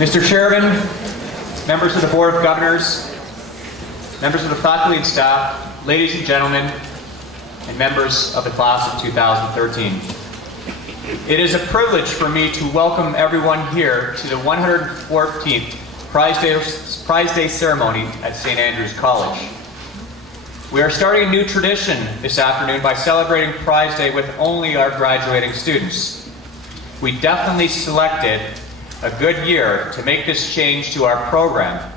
Mr. Chairman, members of the Board of Governors, members of the faculty and staff, ladies and gentlemen, and members of the class of 2013. It is a privilege for me to welcome everyone here to the 114th Prize Day ceremony at St. Andrews College. We are starting a new tradition this afternoon by celebrating Prize Day with only our graduating students. We definitely selected a good year to make this change to our program.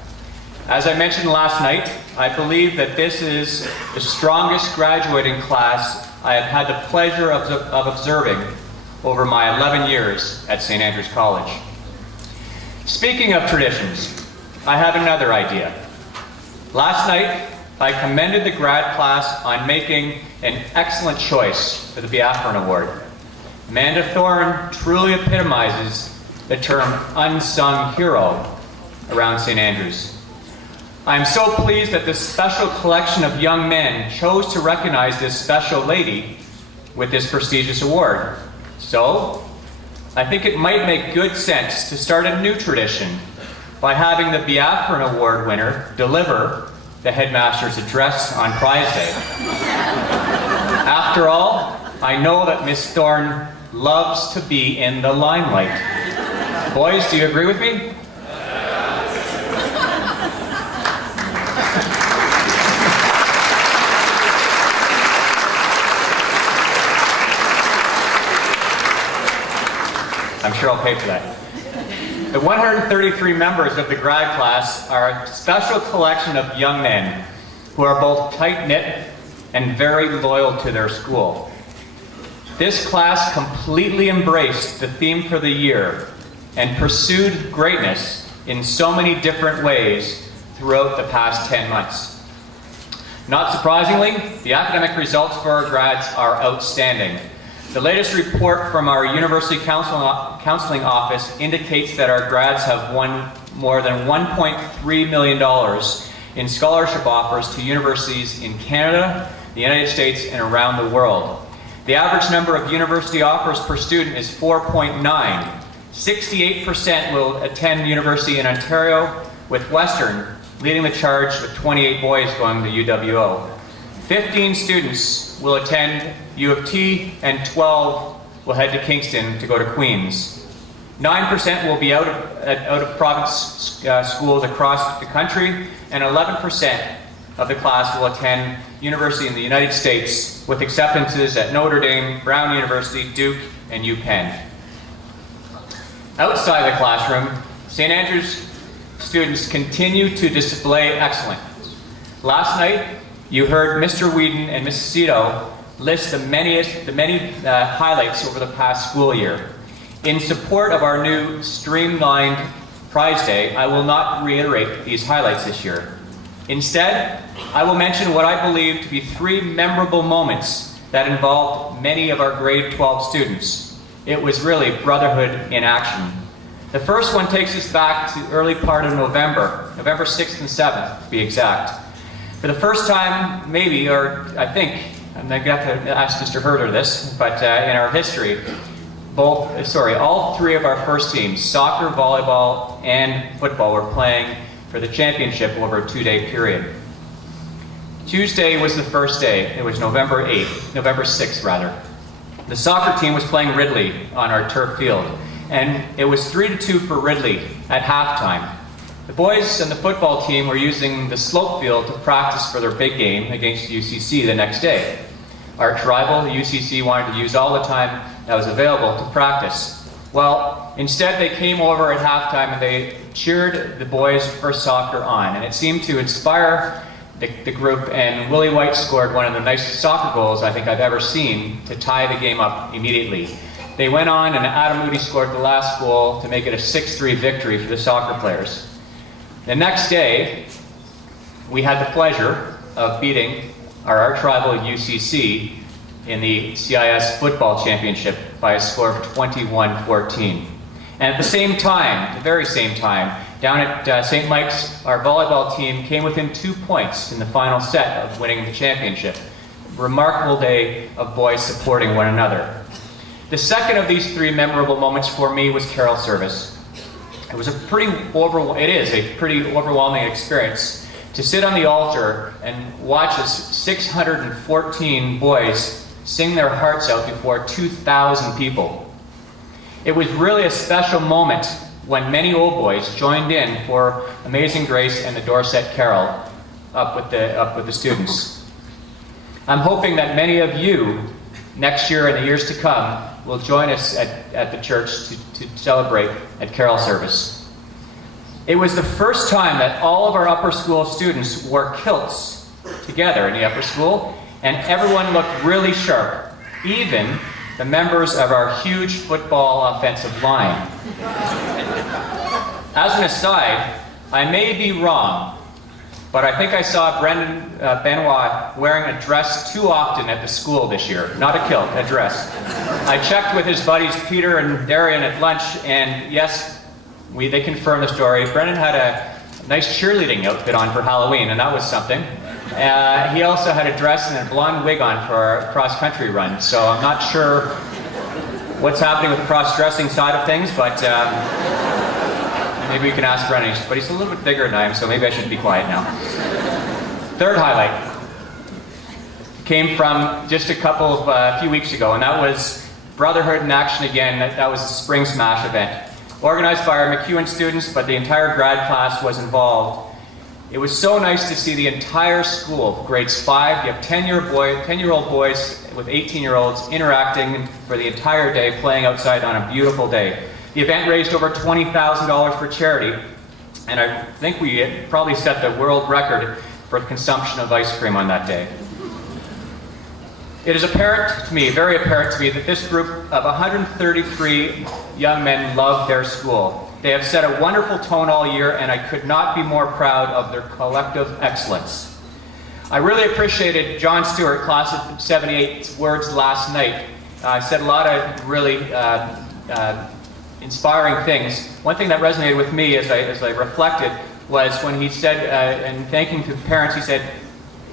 As I mentioned last night, I believe that this is the strongest graduating class I have had the pleasure of observing over my 11 years at St. Andrews College. Speaking of traditions, I have another idea. Last night, I commended the grad class on making an excellent choice for the Biafran Award. Amanda Thorne truly epitomizes the term unsung hero around St. Andrews. I am so pleased that this special collection of young men chose to recognize this special lady with this prestigious award. So, I think it might make good sense to start a new tradition by having the Biafran Award winner deliver the headmaster's address on Prize Day. After all, I know that Miss Thorne loves to be in the limelight. Boys, do you agree with me? I'm sure I'll pay for that. The 133 members of the grad class are a special collection of young men who are both tight-knit and very loyal to their school. This class completely embraced the theme for the year and pursued greatness in so many different ways throughout the past 10 months. Not surprisingly, the academic results for our grads are outstanding. The latest report from our University Counseling Office indicates that our grads have won more than $1.3 million in scholarship offers to universities in Canada, the United States, and around the world. The average number of university offers per student is 4.9. 68% will attend university in Ontario, with Western leading the charge with 28 boys going to UWO. 15 students will attend U of T, and 12 will head to Kingston to go to Queen's. 9% will be out of province schools across the country, and 11% of the class will attend university in the United States, with acceptances at Notre Dame, Brown University, Duke, and UPenn. Outside the classroom, St. Andrews students continue to display excellence. Last night, you heard Mr. Whedon and Mrs. Cito list the many highlights over the past school year. In support of our new streamlined Prize Day, I will not reiterate these highlights this year. Instead, I will mention what I believe to be 3 memorable moments that involved many of our grade 12 students. It was really brotherhood in action. The first one takes us back to the early part of November 6th and 7th to be exact. For the first time, maybe, or I think, I'm going to have to ask Mr. Herder this, but in our history, all 3 of our first teams, soccer, volleyball, and football, were playing for the championship over a 2-day period. Tuesday was the first day. It was November 6th rather. The soccer team was playing Ridley on our turf field, and it was 3-2 for Ridley at halftime. The boys and the football team were using the slope field to practice for their big game against UCC the next day. Arch rival, the UCC, wanted to use all the time that was available to practice. Well, instead they came over at halftime and they cheered the boys for soccer on, and it seemed to inspire the group, and Willie White scored one of the nicest soccer goals I think I've ever seen to tie the game up immediately. They went on, and Adam Moody scored the last goal to make it a 6-3 victory for the soccer players. The next day, we had the pleasure of beating our arch rival UCC in the CIS football championship by a score of 21-14. And at the same time, the very same time, down at St. Mike's, our volleyball team came within 2 points in the final set of winning the championship. Remarkable day of boys supporting one another. The second of these 3 memorable moments for me was carol service. It is a pretty overwhelming experience to sit on the altar and watch as 614 boys sing their hearts out before 2,000 people. It was really a special moment when many old boys joined in for Amazing Grace and the Dorset Carol up with the students. I'm hoping that many of you next year and the years to come will join us at the church to celebrate at carol service. It was the first time that all of our upper school students wore kilts together in the upper school, and everyone looked really sharp, even the members of our huge football offensive line. As an aside, I may be wrong, but I think I saw Brendan Benoit wearing a dress too often at the school this year. Not a kilt, a dress. I checked with his buddies Peter and Darian at lunch, and yes, they confirmed the story. Brendan had a nice cheerleading outfit on for Halloween, and that was something. He also had a dress and a blonde wig on for our cross-country run, so I'm not sure what's happening with the cross-dressing side of things, but maybe we can ask Brennan. But he's a little bit bigger than I am, so maybe I should be quiet now. Third highlight came from just a few weeks ago, and that was Brotherhood in Action Again. That was a Spring Smash event, organized by our MacEwan students, but the entire grad class was involved. It was so nice to see the entire school, grades 5, you have 10-year-old boys with 18-year-olds interacting for the entire day, playing outside on a beautiful day. The event raised over $20,000 for charity, and I think we probably set the world record for consumption of ice cream on that day. It is apparent to me, very apparent to me, that this group of 133 young men love their school. They have set a wonderful tone all year, and I could not be more proud of their collective excellence. I really appreciated John Stewart, class of 78's words last night. Said a lot of really inspiring things. One thing that resonated with me as I reflected was when he said, and thanking the parents, he said,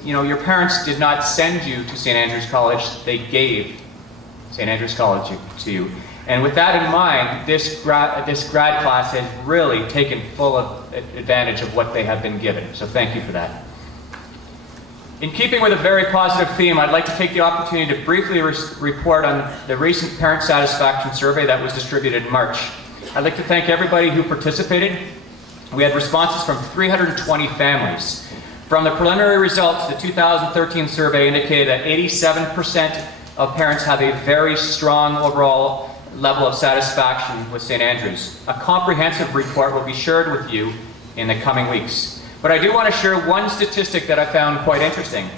you know, your parents did not send you to St. Andrews College, they gave St. Andrews College to you. And with that in mind, this grad class has really taken full advantage of what they have been given. So thank you for that. In keeping with a very positive theme, I'd like to take the opportunity to briefly report on the recent parent satisfaction survey that was distributed in March. I'd like to thank everybody who participated. We had responses from 320 families. From the preliminary results, the 2013 survey indicated that 87% of parents have a very strong overall level of satisfaction with St. Andrews. A comprehensive report will be shared with you in the coming weeks. But I do want to share one statistic that I found quite interesting.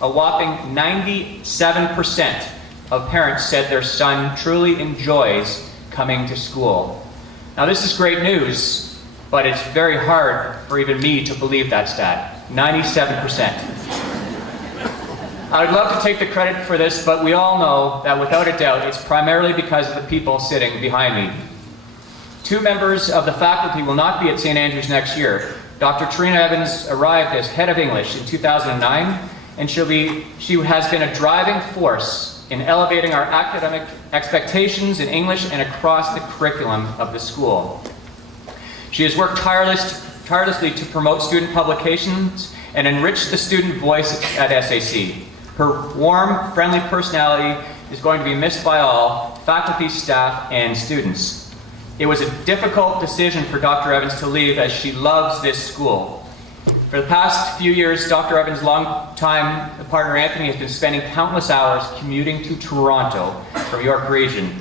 A whopping 97% of parents said their son truly enjoys coming to school. Now this is great news, but it's very hard for even me to believe that stat. 97%. I would love to take the credit for this, but we all know that without a doubt, it's primarily because of the people sitting behind me. 2 members of the faculty will not be at St. Andrews next year. Dr. Trina Evans arrived as head of English in 2009, and she has been a driving force in elevating our academic expectations in English and across the curriculum of the school. She has worked tirelessly to promote student publications and enrich the student voice at SAC. Her warm, friendly personality is going to be missed by all, faculty, staff, and students. It was a difficult decision for Dr. Evans to leave, as she loves this school. For the past few years, Dr. Evans' longtime partner Anthony has been spending countless hours commuting to Toronto from York Region.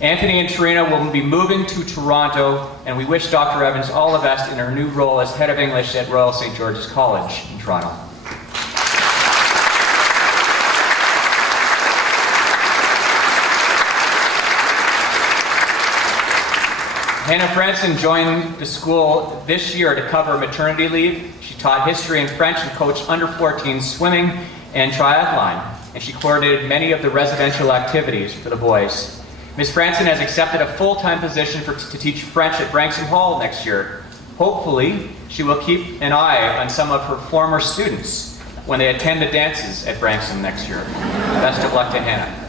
Anthony and Trina will be moving to Toronto, and we wish Dr. Evans all the best in her new role as head of English at Royal St. George's College in Toronto. Hannah Franson joined the school this year to cover maternity leave. She taught history and French and coached under-14 swimming and triathlon, and she coordinated many of the residential activities for the boys. Ms. Franson has accepted a full-time position to teach French at Branksome Hall next year. Hopefully, she will keep an eye on some of her former students when they attend the dances at Branksome next year. Best of luck to Hannah.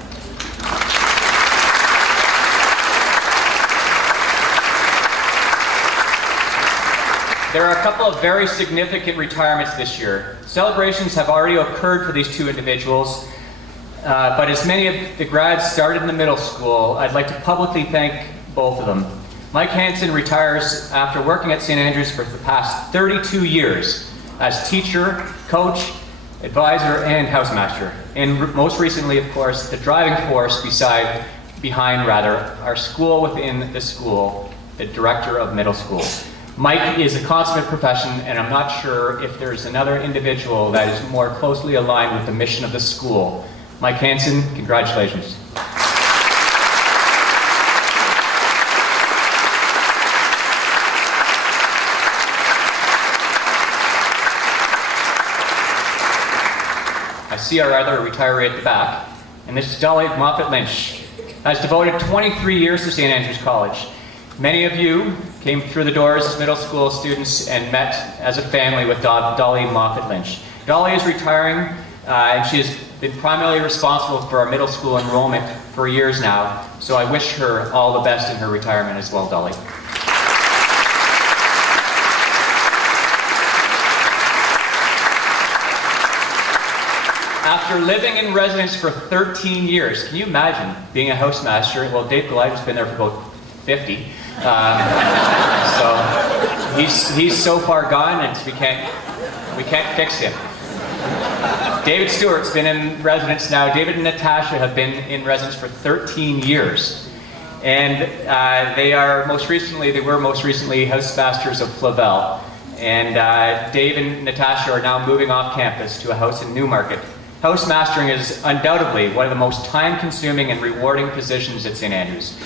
There are a couple of very significant retirements this year. Celebrations have already occurred for these two individuals, but as many of the grads started in the middle school, I'd like to publicly thank both of them. Mike Hansen retires after working at St. Andrews for the past 32 years as teacher, coach, advisor, and housemaster. And most recently, of course, the driving force behind our school within the school, the director of middle school. Mike is a consummate professional, and I'm not sure if there's another individual that is more closely aligned with the mission of the school. Mike Hansen, congratulations. I see our other retiree at the back, and this is Dolly Moffat Lynch, has devoted 23 years to St. Andrews College. Many of you came through the doors as middle school students and met as a family with Dolly Moffat Lynch. Dolly is retiring, and she has been primarily responsible for our middle school enrollment for years now, so I wish her all the best in her retirement as well, Dolly. After living in residence for 13 years, can you imagine being a housemaster? Well, Dave Goliath's been there for about 50. So he's so far gone, and we can't fix him. David Stewart's been in residence now. David and Natasha have been in residence for 13 years. And they were most recently housemasters of Flavel. And Dave and Natasha are now moving off campus to a house in Newmarket. Housemastering is undoubtedly one of the most time-consuming and rewarding positions at St. Andrews.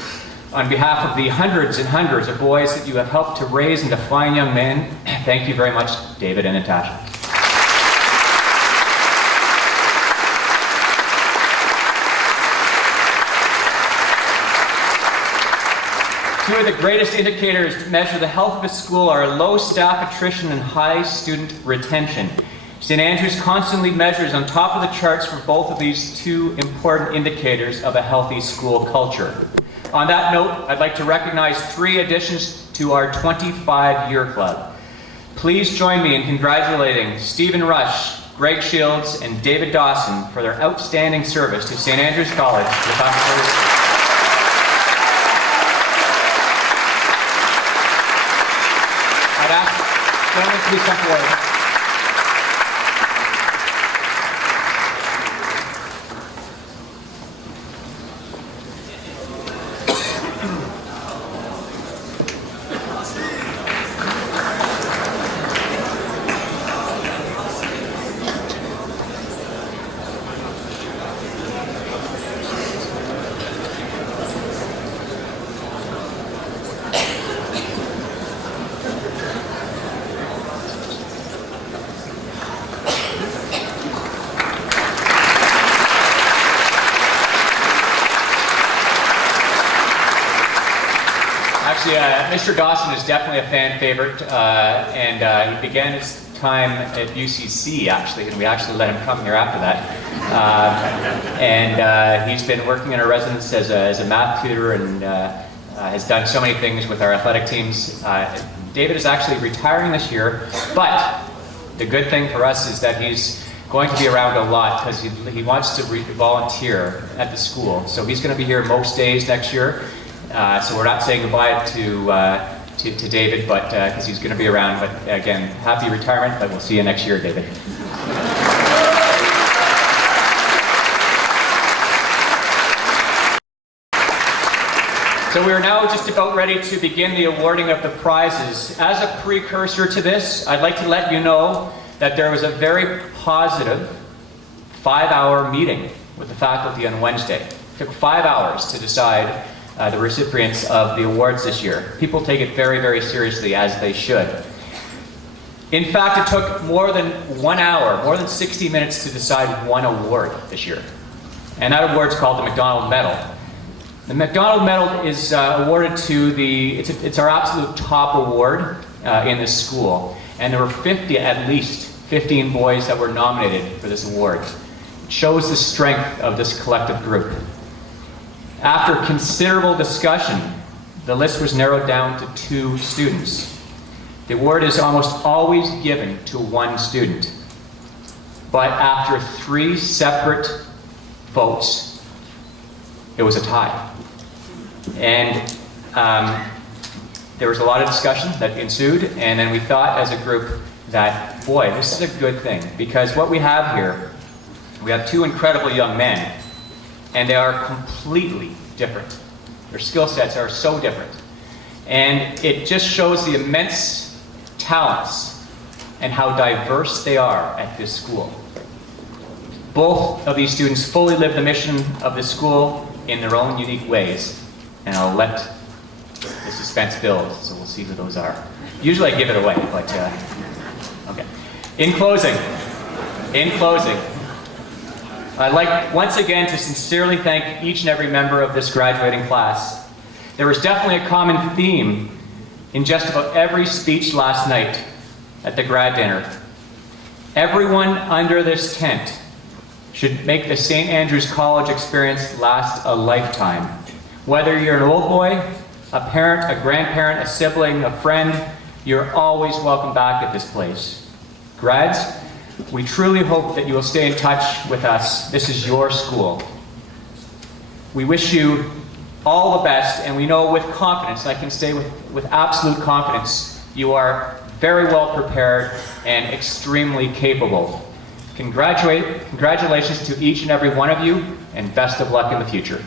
On behalf of the hundreds and hundreds of boys that you have helped to raise into fine young men, thank you very much, David and Natasha. Two of the greatest indicators to measure the health of a school are low staff attrition and high student retention. St. Andrews constantly measures on top of the charts for both of these two important indicators of a healthy school culture. On that note, I'd like to recognize 3 additions to our 25-year club. Please join me in congratulating Stephen Rush, Greg Shields, and David Dawson for their outstanding service to St. Andrews College. I'd ask gentlemen, please come forward. Mr. Dawson is definitely a fan favorite, and he began his time at UCC, actually, and we actually let him come here after that. He's been working in our residence as a math tutor and has done so many things with our athletic teams. David is actually retiring this year, but the good thing for us is that he's going to be around a lot because he wants to volunteer at the school. So he's going to be here most days next year. So we're not saying goodbye to David, but because he's going to be around. But again, happy retirement, but we'll see you next year, David. So we are now just about ready to begin the awarding of the prizes. As a precursor to this, I'd like to let you know that there was a very positive 5-hour meeting with the faculty on Wednesday. It took 5 hours to decide the recipients of the awards this year. People take it very, very seriously, as they should. In fact, it took more than 1 hour, more than 60 minutes to decide one award this year. And that award is called the Macdonald Medal. The Macdonald Medal is awarded to it's our absolute top award in this school. And there were at least 15 boys that were nominated for this award. It shows the strength of this collective group. After considerable discussion, the list was narrowed down to 2 students. the award is almost always given to one student. But after 3 separate votes, it was a tie. And there was a lot of discussion that ensued, and then we thought as a group that, boy, this is a good thing, because what we have here, we have 2 incredible young men, and they are completely different. Their skill sets are so different. And it just shows the immense talents and how diverse they are at this school. Both of these students fully live the mission of the school in their own unique ways. And I'll let the suspense build, so we'll see who those are. Usually I give it away, but okay. In closing, I'd like once again to sincerely thank each and every member of this graduating class. There was definitely a common theme in just about every speech last night at the grad dinner. Everyone under this tent should make the St. Andrews College experience last a lifetime. Whether you're an old boy, a parent, a grandparent, a sibling, a friend, you're always welcome back at this place. Grads, we truly hope that you will stay in touch with us. This is your school. We wish you all the best, and we know with confidence, I can say with absolute confidence, you are very well prepared and extremely capable. Congratulations to each and every one of you, and best of luck in the future.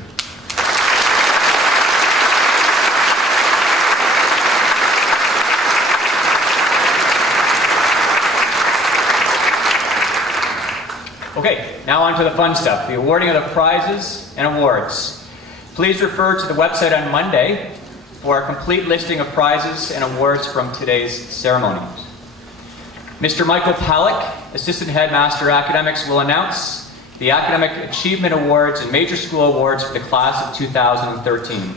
Okay, now on to the fun stuff, the awarding of the prizes and awards. Please refer to the website on Monday for a complete listing of prizes and awards from today's ceremony. Mr. Michael Palick, Assistant Headmaster Academics, will announce the Academic Achievement Awards and Major School Awards for the class of 2013.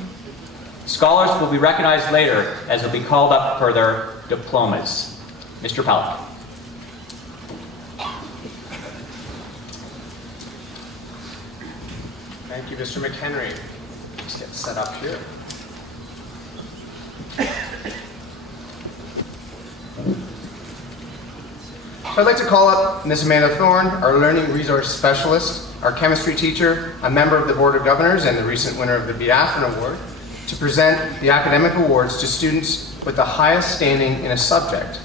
Scholars will be recognized later as they'll be called up for their diplomas. Mr. Palick. Thank you, Mr. McHenry. Let's get set up here. I'd like to call up Ms. Amanda Thorne, our Learning Resource Specialist, our chemistry teacher, a member of the Board of Governors and the recent winner of the Biafran Award, to present the academic awards to students with the highest standing in a subject.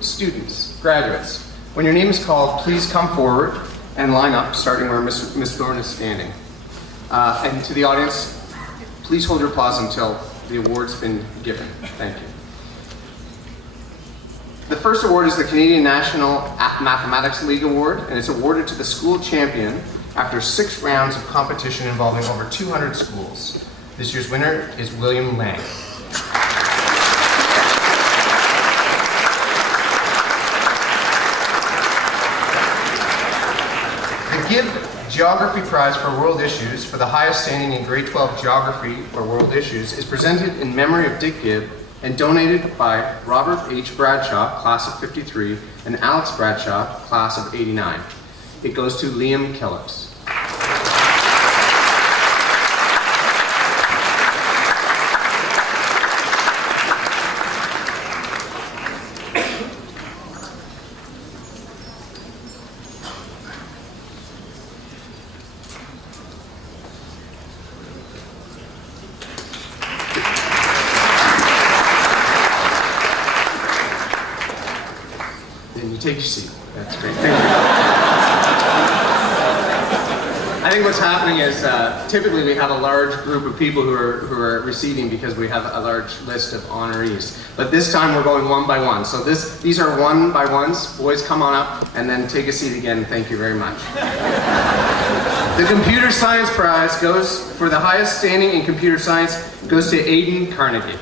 Students, graduates, when your name is called, please come forward and line up, starting where Ms. Thorne is standing. And to the audience, please hold your applause until the award's been given. Thank you. The first award is the Canadian National Mathematics League Award, and it's awarded to the school champion after 6 rounds of competition involving over 200 schools. This year's winner is William Lang. The Gibb Geography Prize for World Issues for the highest standing in grade 12 geography or world issues is presented in memory of Dick Gibb and donated by Robert H. Bradshaw, class of 53, and Alex Bradshaw, class of 89. It goes to Liam Kellips. Take your seat. That's great. Thank you. I think what's happening is typically we have a large group of people who are receiving because we have a large list of honorees. But this time we're going one by one. So these are one by ones. Boys, come on up and then take a seat again. Thank you very much. The Computer Science Prize goes for the highest standing in computer science goes to Aidan Carnegie.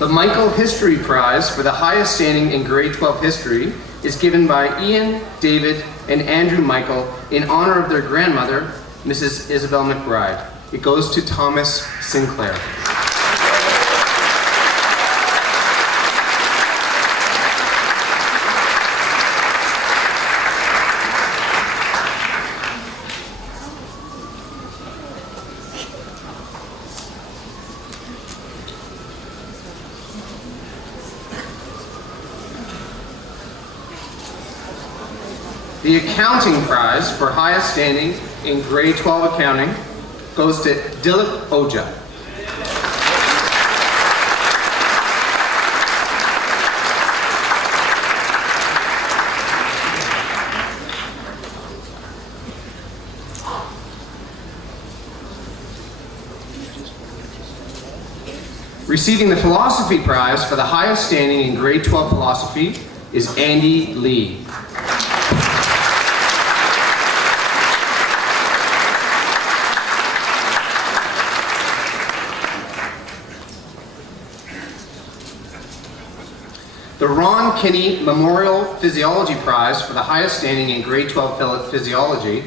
The Michael History Prize for the highest standing in grade 12 history is given by Ian, David, and Andrew Michael in honor of their grandmother, Mrs. Isabel McBride. It goes to Thomas Sinclair. The accounting prize for highest standing in grade 12 accounting goes to Dilip Oja. Receiving the philosophy prize for the highest standing in grade 12 philosophy is Andy Lee. The Ron Kinney Memorial Physiology Prize for the highest standing in grade 12 physiology.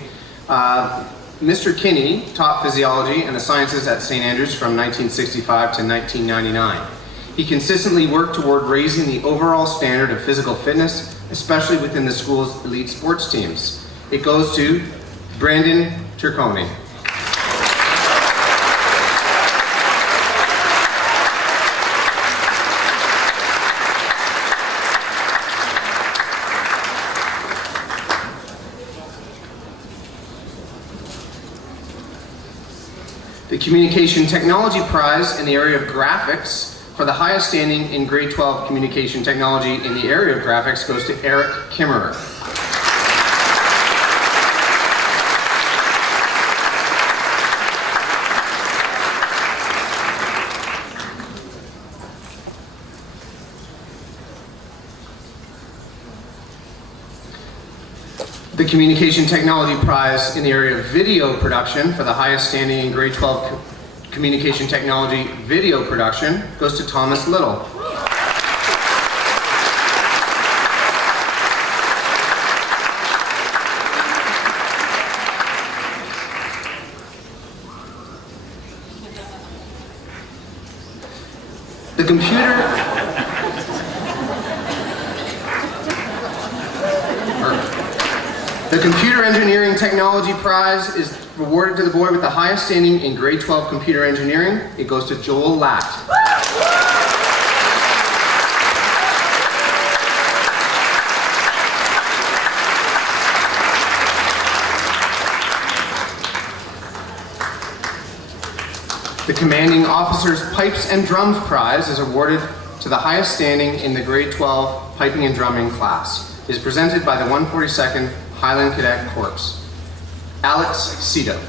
Mr. Kinney taught physiology and the sciences at St. Andrews from 1965 to 1999. He consistently worked toward raising the overall standard of physical fitness, especially within the school's elite sports teams. It goes to Brandon Turconi. The Communication Technology Prize in the area of graphics for the highest standing in grade 12 communication technology in the area of graphics goes to Eric Kimmerer. The Communication Technology Prize in the area of video production for the highest standing in grade 12 communication technology video production goes to Thomas Little. The Computer Engineering Technology Prize is awarded to the boy with the highest standing in grade 12 computer engineering. It goes to Joel Latt. The Commanding Officer's Pipes and Drums Prize is awarded to the highest standing in the grade 12 piping and drumming class. It is presented by the 142nd Highland Cadet Corps. Alex Cito.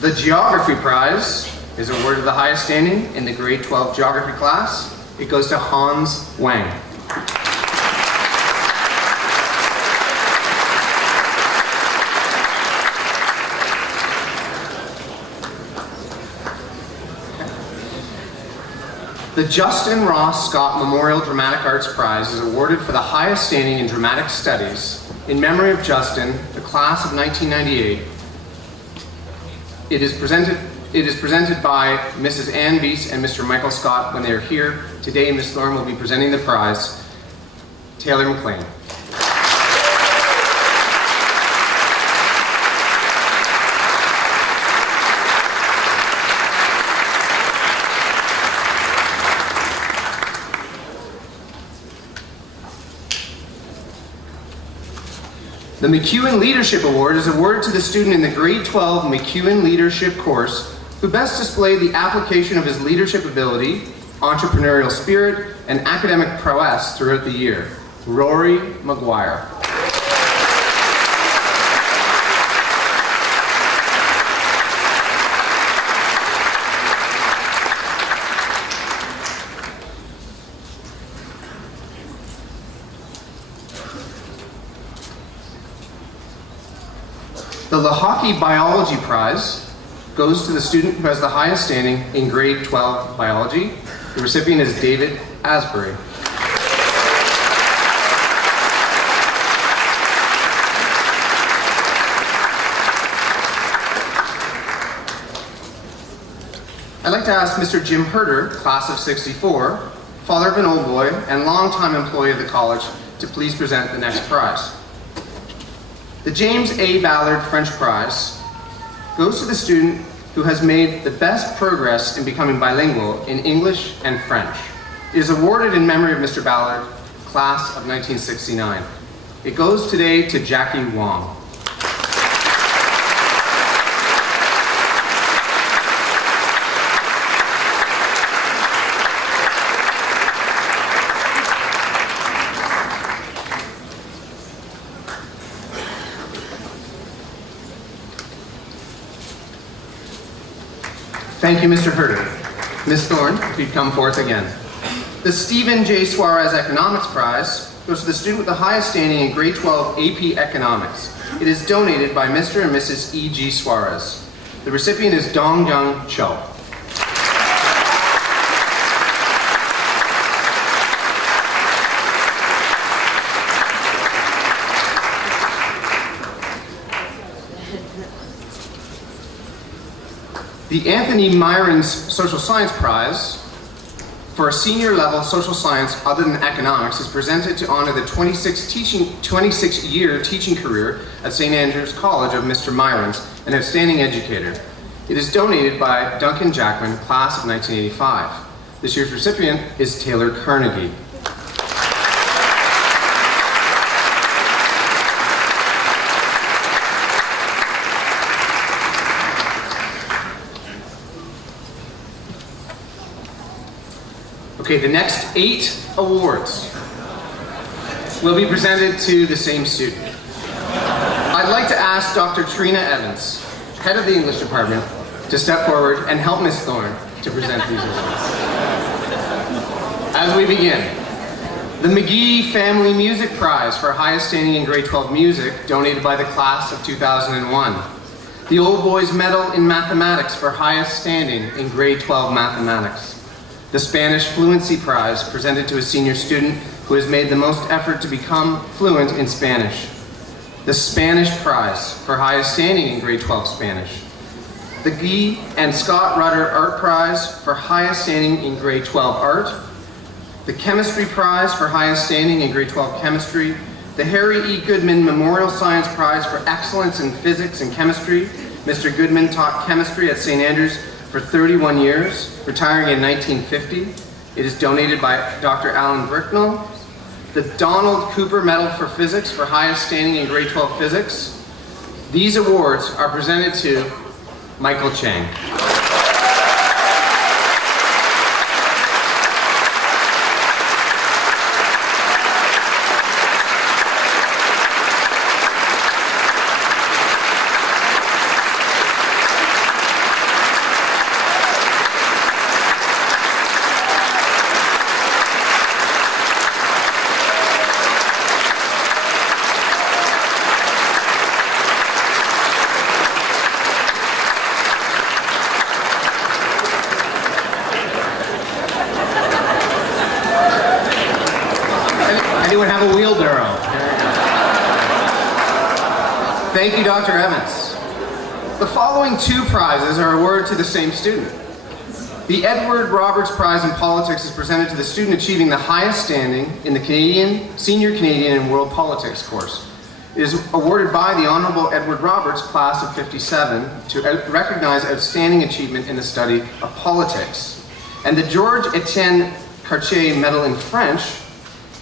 The Geography Prize is awarded the highest standing in the grade 12 geography class. It goes to Hans Wang. The Justin Ross Scott Memorial Dramatic Arts Prize is awarded for the highest standing in dramatic studies. In memory of Justin, the class of 1998, it is presented by Mrs. Ann Beese and Mr. Michael Scott when they are here. Today, Ms. Thorne will be presenting the prize. Taylor McLean. The MacEwan Leadership Award is awarded to the student in the grade 12 MacEwan Leadership course who best displayed the application of his leadership ability, entrepreneurial spirit, and academic prowess throughout the year. Rory McGuire. The Lehocky Biology Prize goes to the student who has the highest standing in grade 12 biology. The recipient is David Asbury. I'd like to ask Mr. Jim Herder, class of 64, father of an old boy and longtime employee of the college, to please present the next prize. The James A. Ballard French Prize goes to the student who has made the best progress in becoming bilingual in English and French. It is awarded in memory of Mr. Ballard, class of 1969. It goes today to Jackie Wong. Thank you, Mr. Herder. Ms. Thorne, if you'd come forth again. The Stephen J. Suarez Economics Prize goes to the student with the highest standing in grade 12 AP Economics. It is donated by Mr. and Mrs. E.G. Suarez. The recipient is Dong Young Cho. The Anthony Myrons Social Science Prize for a senior level social science other than economics is presented to honor the 26-year teaching career at St. Andrews College of Mr. Myrons, an outstanding educator. It is donated by Duncan Jackman, class of 1985. This year's recipient is Taylor Carnegie. Okay, the next 8 awards will be presented to the same student. I'd like to ask Dr. Trina Evans, head of the English department, to step forward and help Ms. Thorne to present these awards. As we begin, the McGee Family Music Prize for highest standing in grade 12 music, donated by the class of 2001. The Old Boys Medal in Mathematics for highest standing in grade 12 mathematics. The Spanish Fluency Prize, presented to a senior student who has made the most effort to become fluent in Spanish. The Spanish Prize for highest standing in grade 12 Spanish. The Guy and Scott Rutter Art Prize for highest standing in grade 12 art. The Chemistry Prize for highest standing in grade 12 chemistry. The Harry E. Goodman Memorial Science Prize for excellence in physics and chemistry. Mr. Goodman taught chemistry at St. Andrews for 31 years, retiring in 1950. It is donated by Dr. Alan Bricknell. The Donald Cooper Medal for Physics for highest standing in grade 12 physics. These awards are presented to Michael Chang. Anyone have a wheelbarrow? Thank you, Dr. Evans. The following 2 prizes are awarded to the same student. The Edward Roberts Prize in Politics is presented to the student achieving the highest standing in the Senior Canadian and World Politics course. It is awarded by the Honorable Edward Roberts, class of 57, to recognize outstanding achievement in the study of politics. And the George Etienne Cartier Medal in French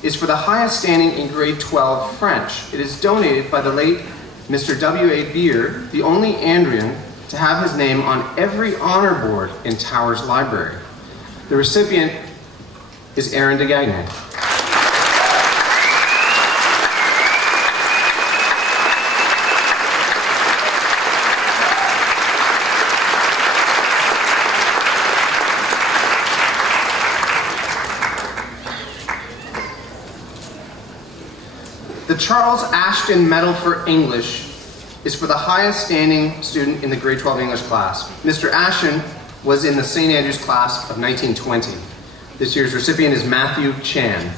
is for the highest standing in grade 12 French. It is donated by the late Mr. W.A. Beer, the only Andrian to have his name on every honor board in Towers Library. The recipient is Aaron de Gagné. The Charles Ashton Medal for English is for the highest standing student in the grade 12 English class. Mr. Ashton was in the St. Andrews class of 1920. This year's recipient is Matthew Chan.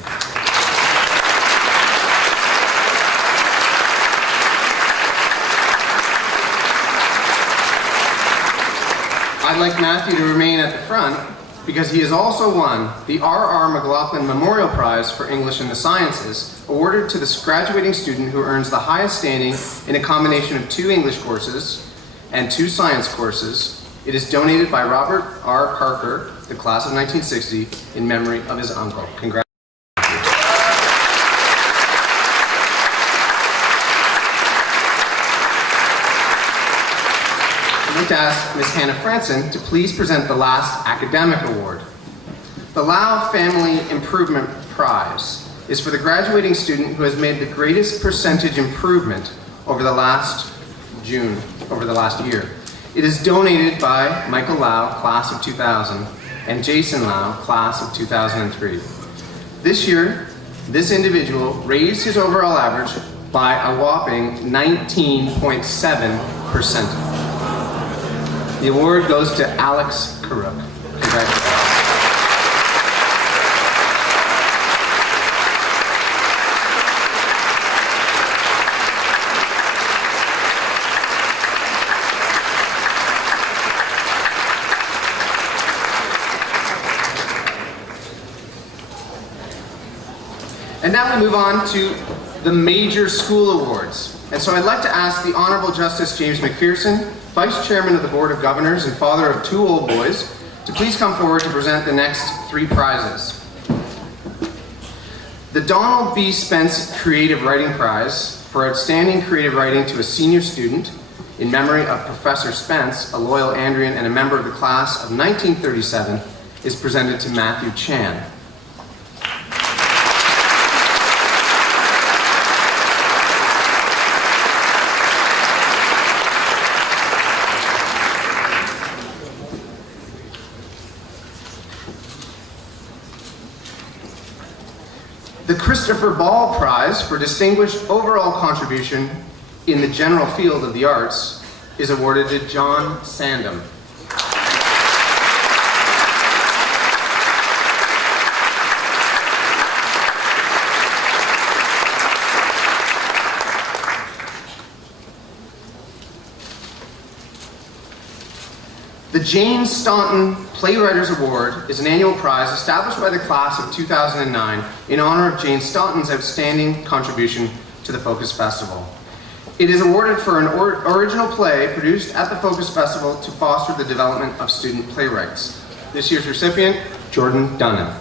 I'd like Matthew to remain at the front because he has also won the R.R. McLaughlin Memorial Prize for English and the Sciences, awarded to the graduating student who earns the highest standing in a combination of 2 English courses and 2 science courses. It is donated by Robert R. Parker, the class of 1960, in memory of his uncle. Congratulations. I'd like to ask Ms. Hannah Franson to please present the last academic award. The Lau Family Improvement Prize is for the graduating student who has made the greatest percentage improvement over the last year. It is donated by Michael Lau, class of 2000, and Jason Lau, class of 2003. This year, this individual raised his overall average by a whopping 19.7%. The award goes to Alex Karuk. Congratulations. And now we move on to the major school awards. And so I'd like to ask the Honorable Justice James McPherson, Vice Chairman of the Board of Governors and father of 2 old boys, to please come forward to present the next 3 prizes. The Donald B. Spence Creative Writing Prize for outstanding creative writing to a senior student in memory of Professor Spence, a loyal Andrian and a member of the class of 1937, is presented to Matthew Chan. The Christopher Ball Prize for Distinguished Overall Contribution in the General Field of the Arts is awarded to John Sandham. The Jane Staunton Playwriters Award is an annual prize established by the class of 2009 in honor of Jane Staunton's outstanding contribution to the Focus Festival. It is awarded for an original play produced at the Focus Festival to foster the development of student playwrights. This year's recipient, Jordan Dunnan.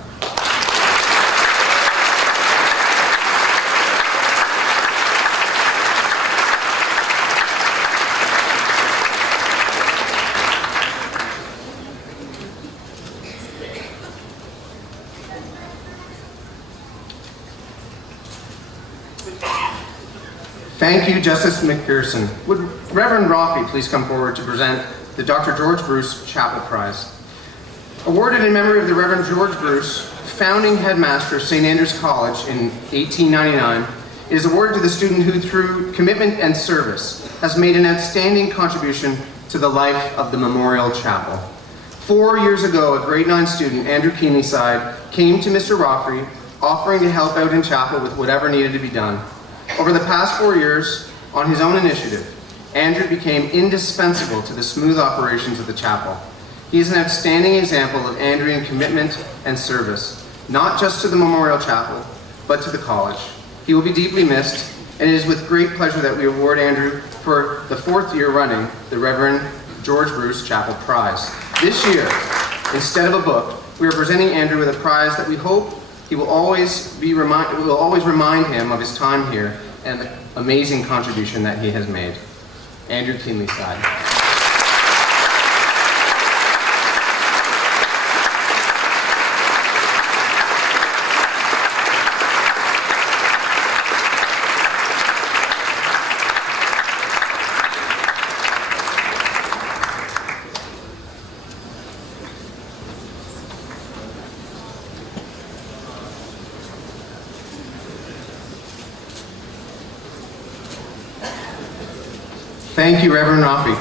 Thank you, Justice McPherson. Would Reverend Roffey please come forward to present the Dr. George Bruce Chapel Prize. Awarded in memory of the Reverend George Bruce, founding headmaster of St. Andrew's College in 1899, it is awarded to the student who, through commitment and service, has made an outstanding contribution to the life of the Memorial Chapel. 4 years ago, a grade 9 student, Andrew Keenlyside, came to Mr. Roffey offering to help out in chapel with whatever needed to be done. Over the past 4 years, on his own initiative, Andrew became indispensable to the smooth operations of the chapel. He is an outstanding example of Andrean commitment and service, not just to the Memorial Chapel, but to the college. He will be deeply missed, and it is with great pleasure that we award Andrew for the 4th year running the Reverend George Bruce Chapel Prize. This year, instead of a book, we are presenting Andrew with a prize that we hope he will always remind him of his time here and the amazing contribution that he has made. Andrew Keenlyside. Thank you, Reverend Roffey.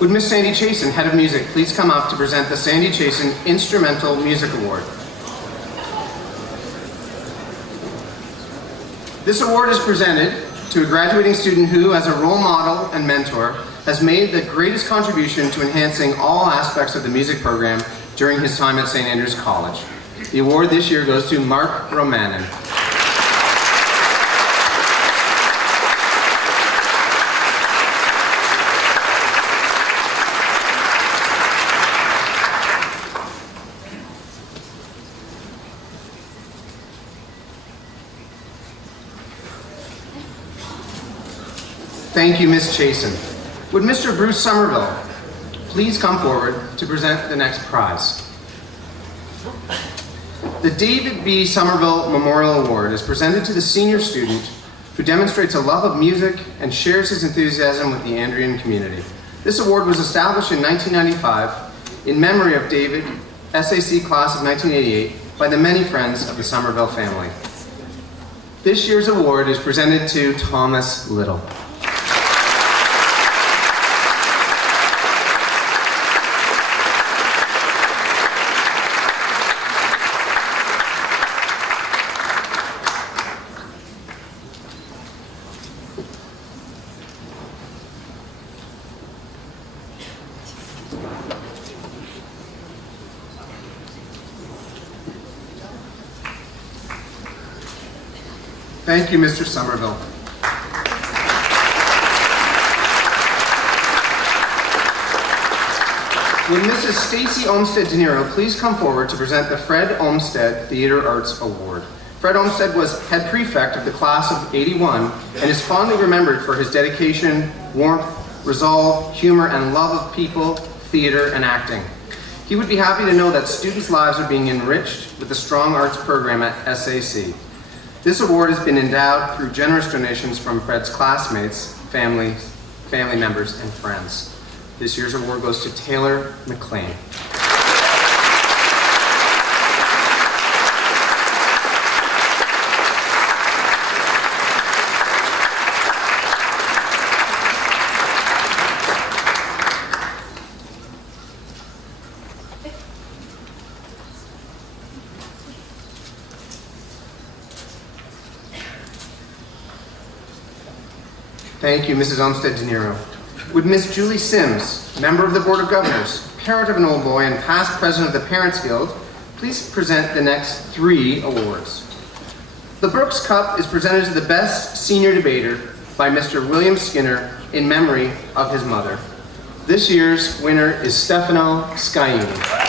Would Miss Sandy Chasen, Head of Music, please come up to present the Sandy Chasen Instrumental Music Award. This award is presented to to a graduating student who, as a role model and mentor, has made the greatest contribution to enhancing all aspects of the music program during his time at St. Andrews College. The award this year goes to Mark Romanen. Thank you, Ms. Chasen. Would Mr. Bruce Somerville please come forward to present the next prize? The David B. Somerville Memorial Award is presented to the senior student who demonstrates a love of music and shares his enthusiasm with the Andrean community. This award was established in 1995 in memory of David, SAC class of 1988, by the many friends of the Somerville family. This year's award is presented to Thomas Little. Thank you, Mr. Somerville. Would Mrs. Stacy Olmsted De Niro please come forward to present the Fred Olmsted Theater Arts Award? Fred Olmsted was head prefect of the class of '81 and is fondly remembered for his dedication, warmth, resolve, humor, and love of people, theater, and acting. He would be happy to know that students' lives are being enriched with the strong arts program at SAC. This award has been endowed through generous donations from Fred's classmates, family members, and friends. This year's award goes to Taylor McLean. Thank you, Mrs. Olmsted De Niro. Would Miss Julie Sims, member of the Board of Governors, parent of an old boy, and past president of the Parents Guild, please present the next 3 awards. The Brooks Cup is presented to the best senior debater by Mr. William Skinner in memory of his mother. This year's winner is Stefano Sciuni.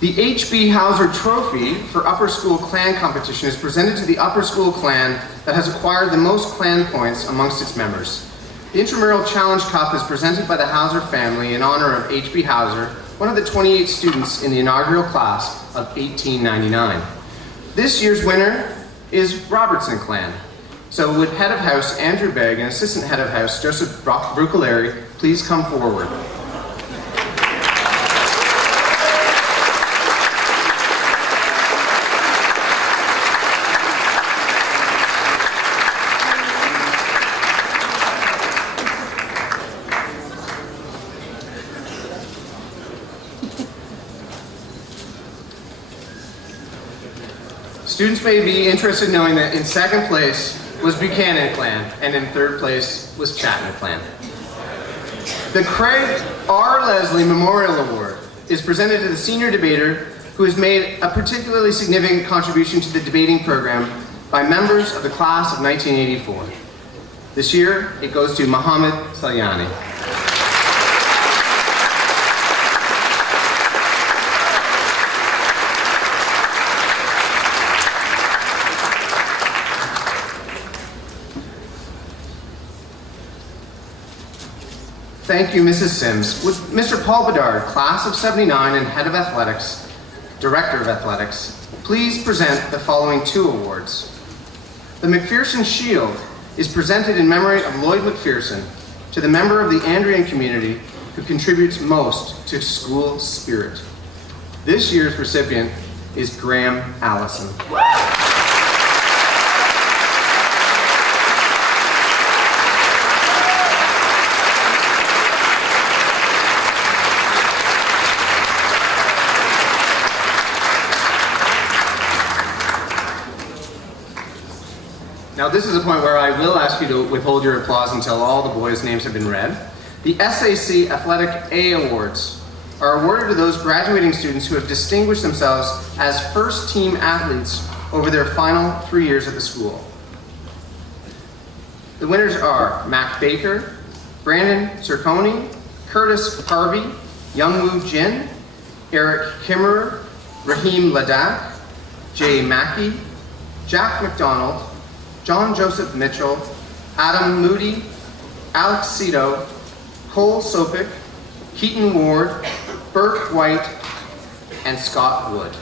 The H.B. Hauser Trophy for Upper School Clan Competition is presented to the Upper School Clan that has acquired the most clan points amongst its members. The Intramural Challenge Cup is presented by the Hauser family in honor of H.B. Hauser, one of the 28 students in the inaugural class of 1899. This year's winner is Robertson Clan. So would Head of House Andrew Begg and Assistant Head of House Joseph Brucaleri please come forward. Students may be interested in knowing that in second place was Buchanan Clan, and in third place was Chapman Clan. The Craig R. Leslie Memorial Award is presented to the senior debater who has made a particularly significant contribution to the debating program by members of the class of 1984. This year, it goes to Mohammed Salyani. Thank you, Mrs. Sims. Would Mr. Paul Bedard, class of '79 and head of athletics, director of athletics, please present the following 2 awards. The McPherson Shield is presented in memory of Lloyd McPherson, to the member of the Andrean community who contributes most to school spirit. This year's recipient is Graham Allison. Now this is a point where I will ask you to withhold your applause until all the boys' names have been read. The SAC Athletic A Awards are awarded to those graduating students who have distinguished themselves as first-team athletes over their final 3 years at the school. The winners are Mac Baker, Brandon Circoni, Curtis Harvey, Youngwoo Jin, Eric Kimmerer, Raheem Ladak, Jay Mackey, Jack McDonald, John Joseph Mitchell, Adam Moody, Alex Cito, Cole Sopik, Keaton Ward, Burke White, and Scott Wood.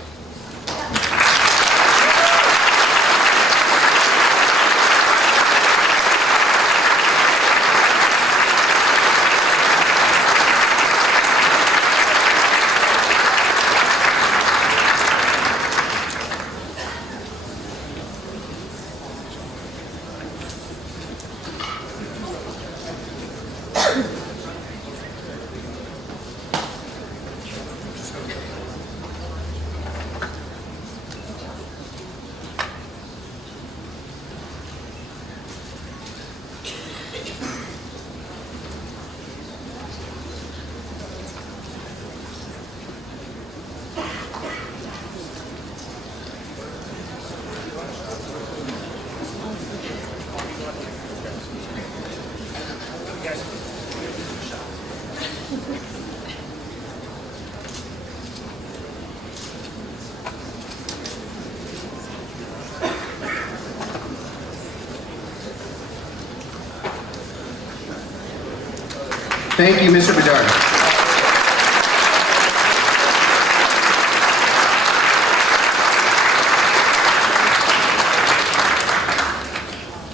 Thank you, Mr. Bedard.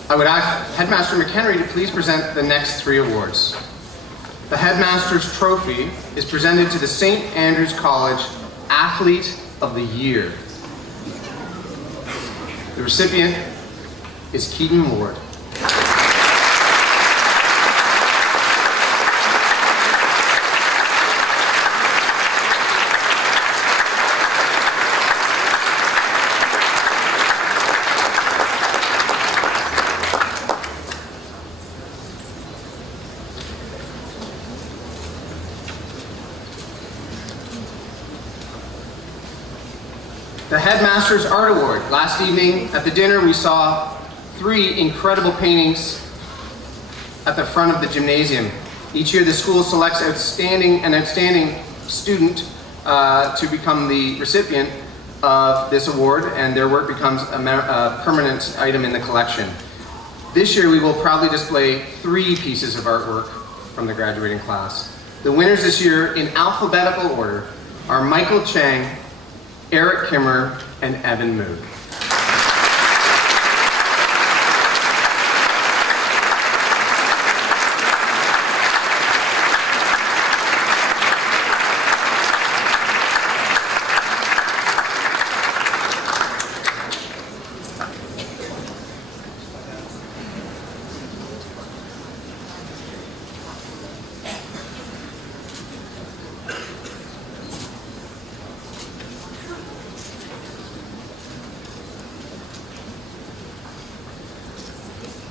I would ask Headmaster McHenry to please present the next 3 awards. The Headmaster's Trophy is presented to the St. Andrews College Athlete of the Year. The recipient is Keaton Ward. The Headmaster's Art Award. Last evening at the dinner we saw 3 incredible paintings at the front of the gymnasium. Each year the school selects an outstanding student to become the recipient of this award, and their work becomes a permanent item in the collection. This year we will proudly display 3 pieces of artwork from the graduating class. The winners this year in alphabetical order are Michael Chang, Eric Kimmerer, and Evan Mood.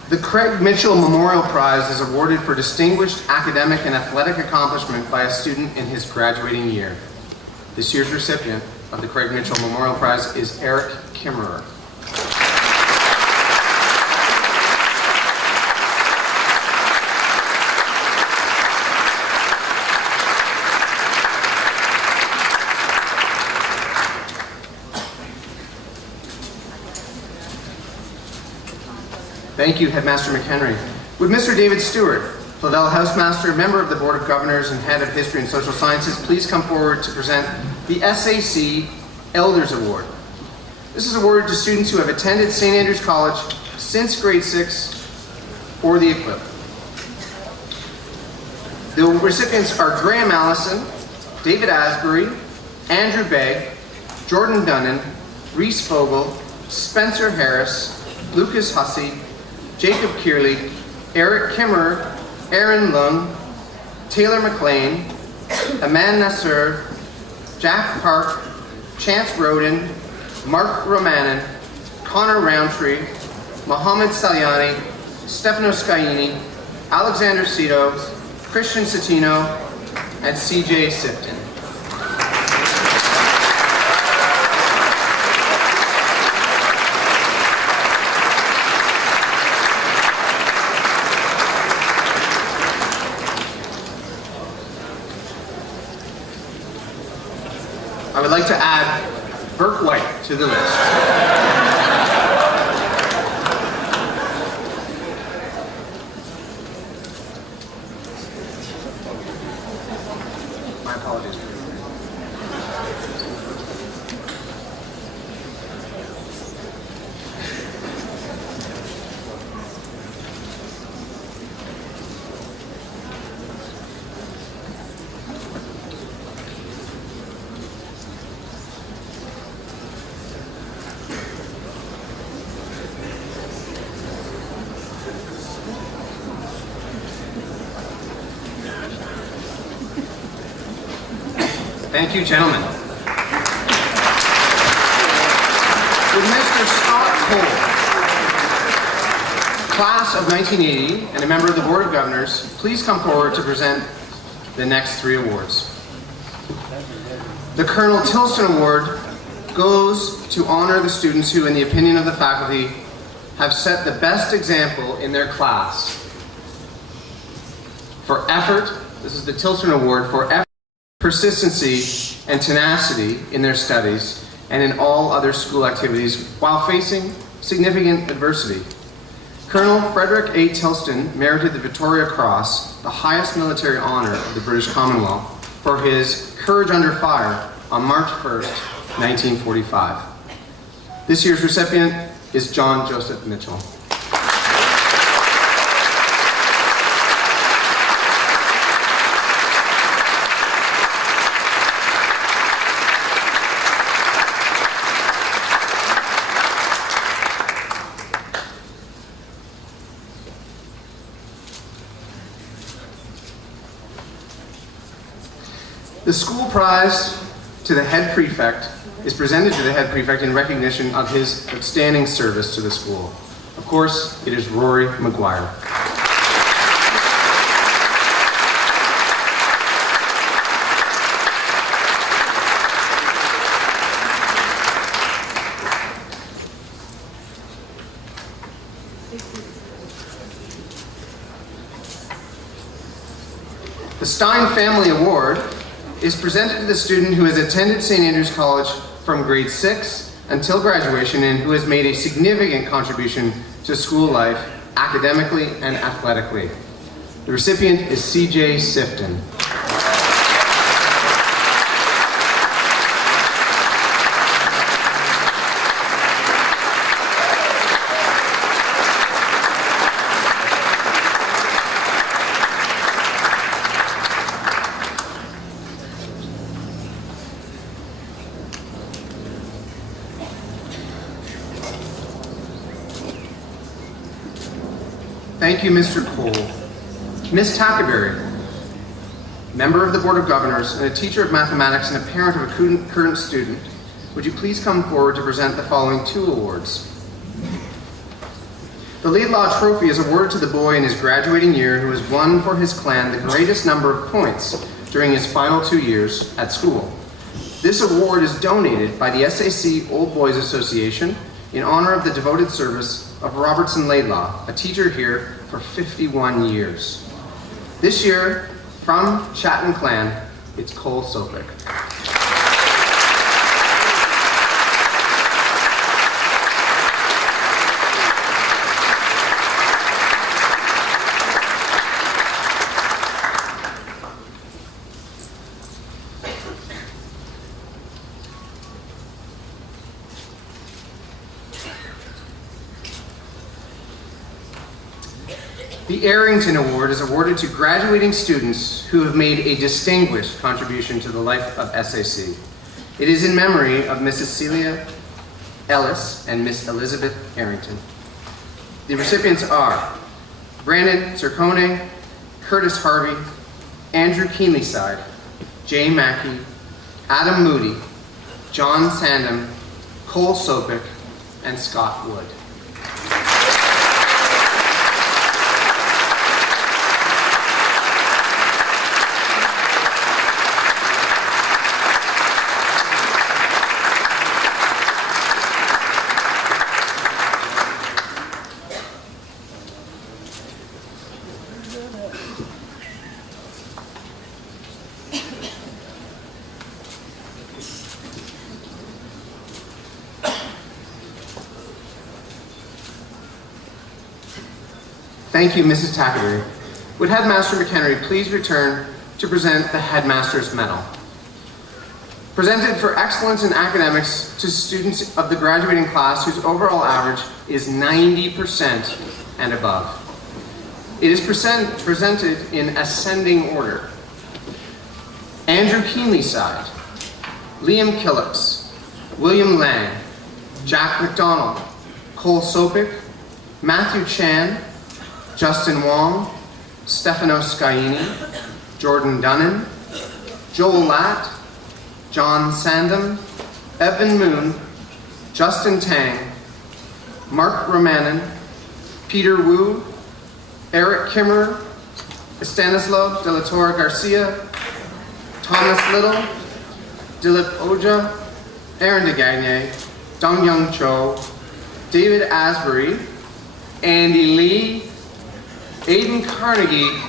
The Craig Mitchell Memorial Prize is awarded for distinguished academic and athletic accomplishment by a student in his graduating year. This year's recipient of the Craig Mitchell Memorial Prize is Eric Kimmerer. Thank you, Headmaster McHenry. Would Mr. David Stewart, Flavel Housemaster, member of the Board of Governors and Head of History and Social Sciences, please come forward to present the SAC Elders Award. This is awarded to students who have attended St. Andrews College since grade 6 or the equivalent. The recipients are Graham Allison, David Asbury, Andrew Begg, Jordan Dunnan, Reese Vogel, Spencer Harris, Lucas Hussey, Jacob Kearley, Eric Kimmerer, Aaron Lung, Taylor McLean, Aman Nasser, Jack Park, Chance Roden, Mark Romanen, Connor Roundtree, Mohammed Salyani, Stefano Scaini, Alexander Cito, Christian Satino, and CJ Sifton. I would like to add Burke White to the list. My apologies. Thank you, gentlemen. Would Mr. Scott Cole, class of 1980 and a member of the Board of Governors, please come forward to present the next 3 awards. The Colonel Tilston Award goes to honor the students who, in the opinion of the faculty, have set the best example in their class for effort. This is the Tilston Award for effort, persistency, and tenacity in their studies and in all other school activities while facing significant adversity. Colonel Frederick A. Tilston merited the Victoria Cross, the highest military honor of the British Commonwealth, for his courage under fire on March 1st, 1945. This year's recipient is John Joseph Mitchell. The school prize to the head prefect is presented to the head prefect in recognition of his outstanding service to the school. Of course, it is Rory McGuire. The Stein Family Award is presented to the student who has attended St. Andrews College from grade 6 until graduation and who has made a significant contribution to school life academically and athletically. The recipient is CJ Sifton. Thank you, Mr. Cole. Ms. Tackerberry, member of the Board of Governors and a teacher of mathematics and a parent of a current student, would you please come forward to present the following 2 awards. The Laidlaw Trophy is awarded to the boy in his graduating year who has won for his clan the greatest number of points during his final 2 years at school. This award is donated by the SAC Old Boys Association in honor of the devoted service of Robertson Laidlaw, a teacher here for 51 years. This year, from Chatton Clan, it's Cole Sopik. The Arrington Award is awarded to graduating students who have made a distinguished contribution to the life of SAC. It is in memory of Mrs. Celia Ellis and Miss Elizabeth Arrington. The recipients are Brandon Zircone, Curtis Harvey, Andrew Keenleyside, Jay Mackey, Adam Moody, John Sandham, Cole Sopik, and Scott Wood. Thank you, Mrs. Tackerberry. Would Headmaster McHenry please return to present the Headmaster's Medal? Presented for excellence in academics to students of the graduating class whose overall average is 90% and above. It is presented in ascending order. Andrew Keenleyside, Liam Killips, William Lang, Jack McDonald, Cole Sopik, Matthew Chan, Justin Wong, Stefano Scaini, Jordan Dunnan, Joel Latt, John Sandham, Evan Moon, Justin Tang, Mark Romanen, Peter Wu, Eric Kimmer, Stanislav de la Torre Garcia, Thomas Little, Dilip Oja, Aaron DeGagne, Dongyoung Cho, David Asbury, Andy Lee, Aiden Carnegie,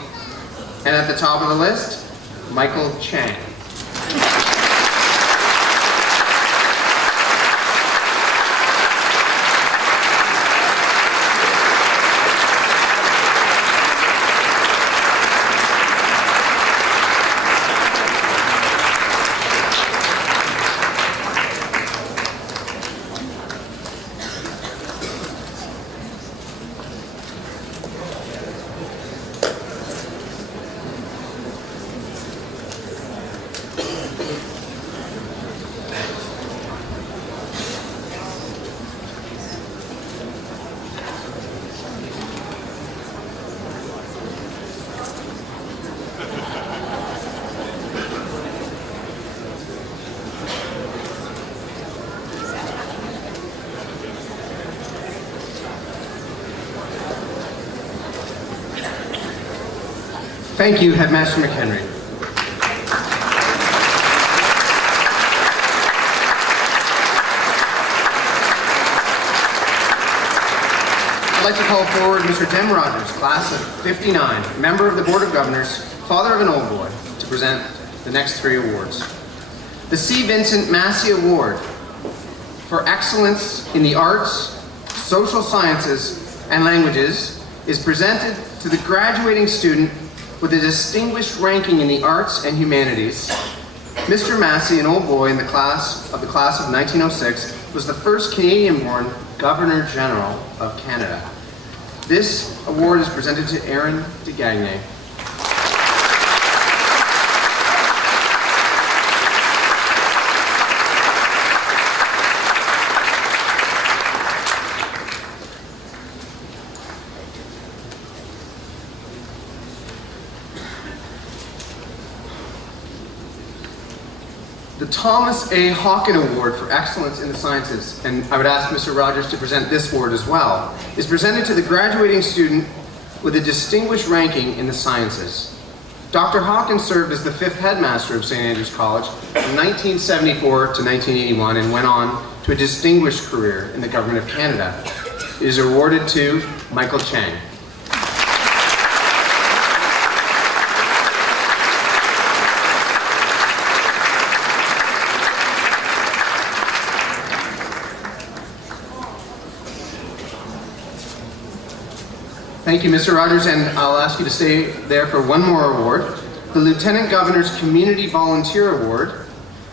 and at the top of the list, Michael Chang. Thank you, Headmaster McHenry. I'd like to call forward Mr. Tim Rogers, class of 59, member of the Board of Governors, father of an old boy, to present the next three awards. The C. Vincent Massey Award for excellence in the arts, social sciences, and languages is presented to the graduating student with a distinguished ranking in the arts and humanities. Mr. Massey, an old boy in the class of 1906, was the first Canadian-born Governor General of Canada. This award is presented to Aaron DeGagne. The Thomas A. Hawken Award for Excellence in the Sciences, and I would ask Mr. Rogers to present this award as well, is presented to the graduating student with a distinguished ranking in the sciences. Dr. Hawken served as the 5th headmaster of St. Andrews College from 1974 to 1981 and went on to a distinguished career in the Government of Canada. It is awarded to Michael Chang. Thank you, Mr. Rogers, and I'll ask you to stay there for one more award. The Lieutenant Governor's Community Volunteer Award.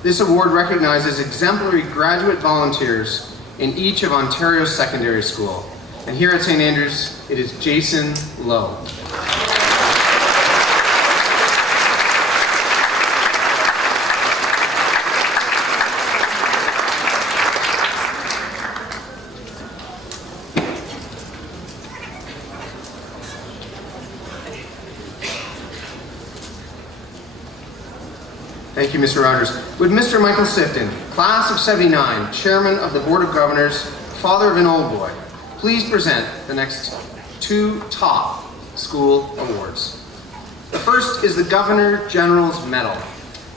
This award recognizes exemplary graduate volunteers in each of Ontario's secondary school. And here at St. Andrews, it is Jason Lowe. Thank you, Mr. Rogers. Would Mr. Michael Sifton, class of 79, chairman of the Board of Governors, father of an old boy, please present the next two top school awards. The first is the Governor General's Medal.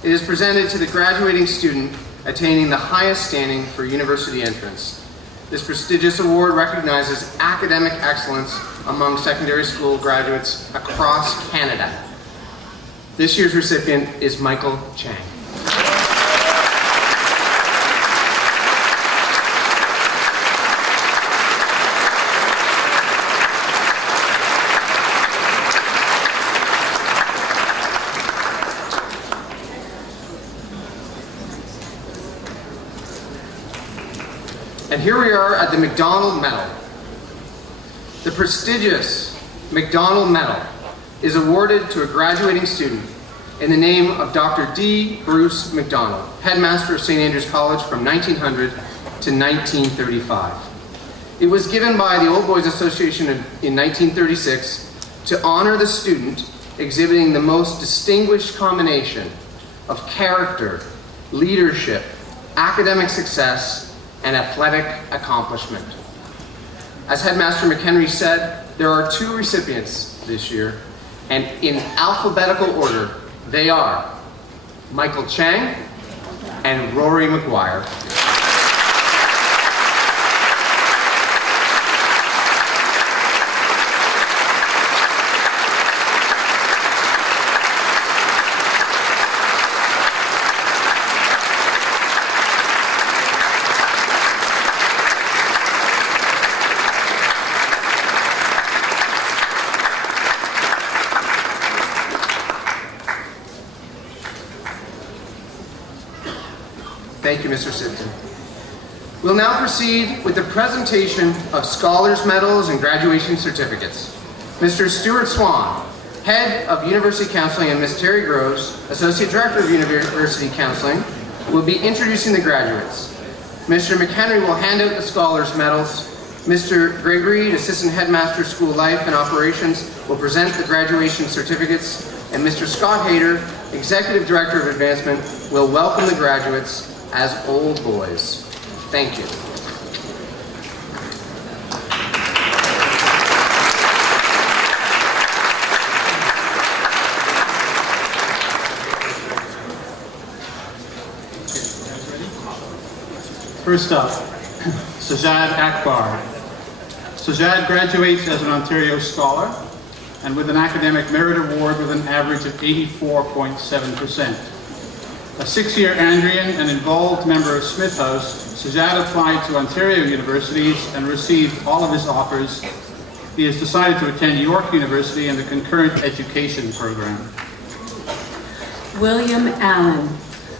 It is presented to the graduating student attaining the highest standing for university entrance. This prestigious award recognizes academic excellence among secondary school graduates across Canada. This year's recipient is Michael Chang. And here we are at the Macdonald Medal. The prestigious Macdonald Medal is awarded to a graduating student in the name of Dr. D. Bruce Macdonald, headmaster of St. Andrews College from 1900 to 1935. It was given by the Old Boys Association in 1936 to honor the student exhibiting the most distinguished combination of character, leadership, academic success, and athletic accomplishment. As Headmaster McHenry said, there are two recipients this year, and in alphabetical order, they are Michael Chang and Rory McGuire. Thank you, Mr. Sifton. We'll now proceed with the presentation of scholars' medals and graduation certificates. Mr. Stuart Swan, Head of University Counseling, and Ms. Terry Groves, Associate Director of University Counseling, will be introducing the graduates. Mr. McHenry will hand out the scholars' medals. Mr. Greg Reed, Assistant Headmaster, School Life and Operations, will present the graduation certificates, and Mr. Scott Hayter, Executive Director of Advancement, will welcome the graduates as old boys. Thank you. First up, Sajad Akbar. Sajad graduates as an Ontario Scholar and with an Academic Merit Award with an average of 84.7%. A 6-year Andrian and involved member of Smith House, Sajad applied to Ontario universities and received all of his offers. He has decided to attend York University in the concurrent education program. William Allen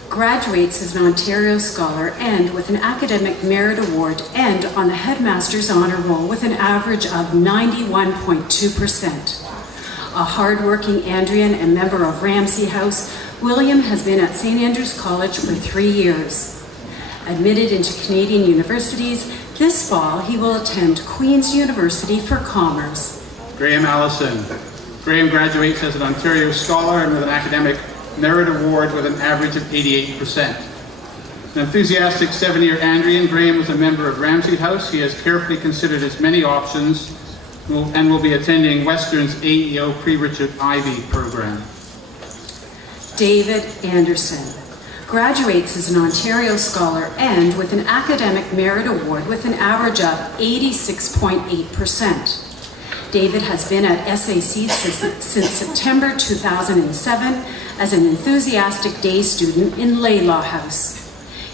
graduates as an Ontario Scholar and with an Academic Merit Award and on the Headmaster's Honour Roll with an average of 91.2%. A hard-working Andrian and member of Ramsey House, William has been at St. Andrews College for 3 years. Admitted into Canadian universities, this fall he will attend Queen's University for Commerce. Graham Allison. Graham graduates as an Ontario Scholar and with an Academic Merit Award with an average of 88%. An enthusiastic 7-year Andrian, Graham was a member of Ramsey House. He has carefully considered his many options and will be attending Western's AEO Pre-Richard Ivy program. David Anderson graduates as an Ontario Scholar and with an Academic Merit Award with an average of 86.8%. David has been at SAC since September 2007 as an enthusiastic day student in Laidlaw House.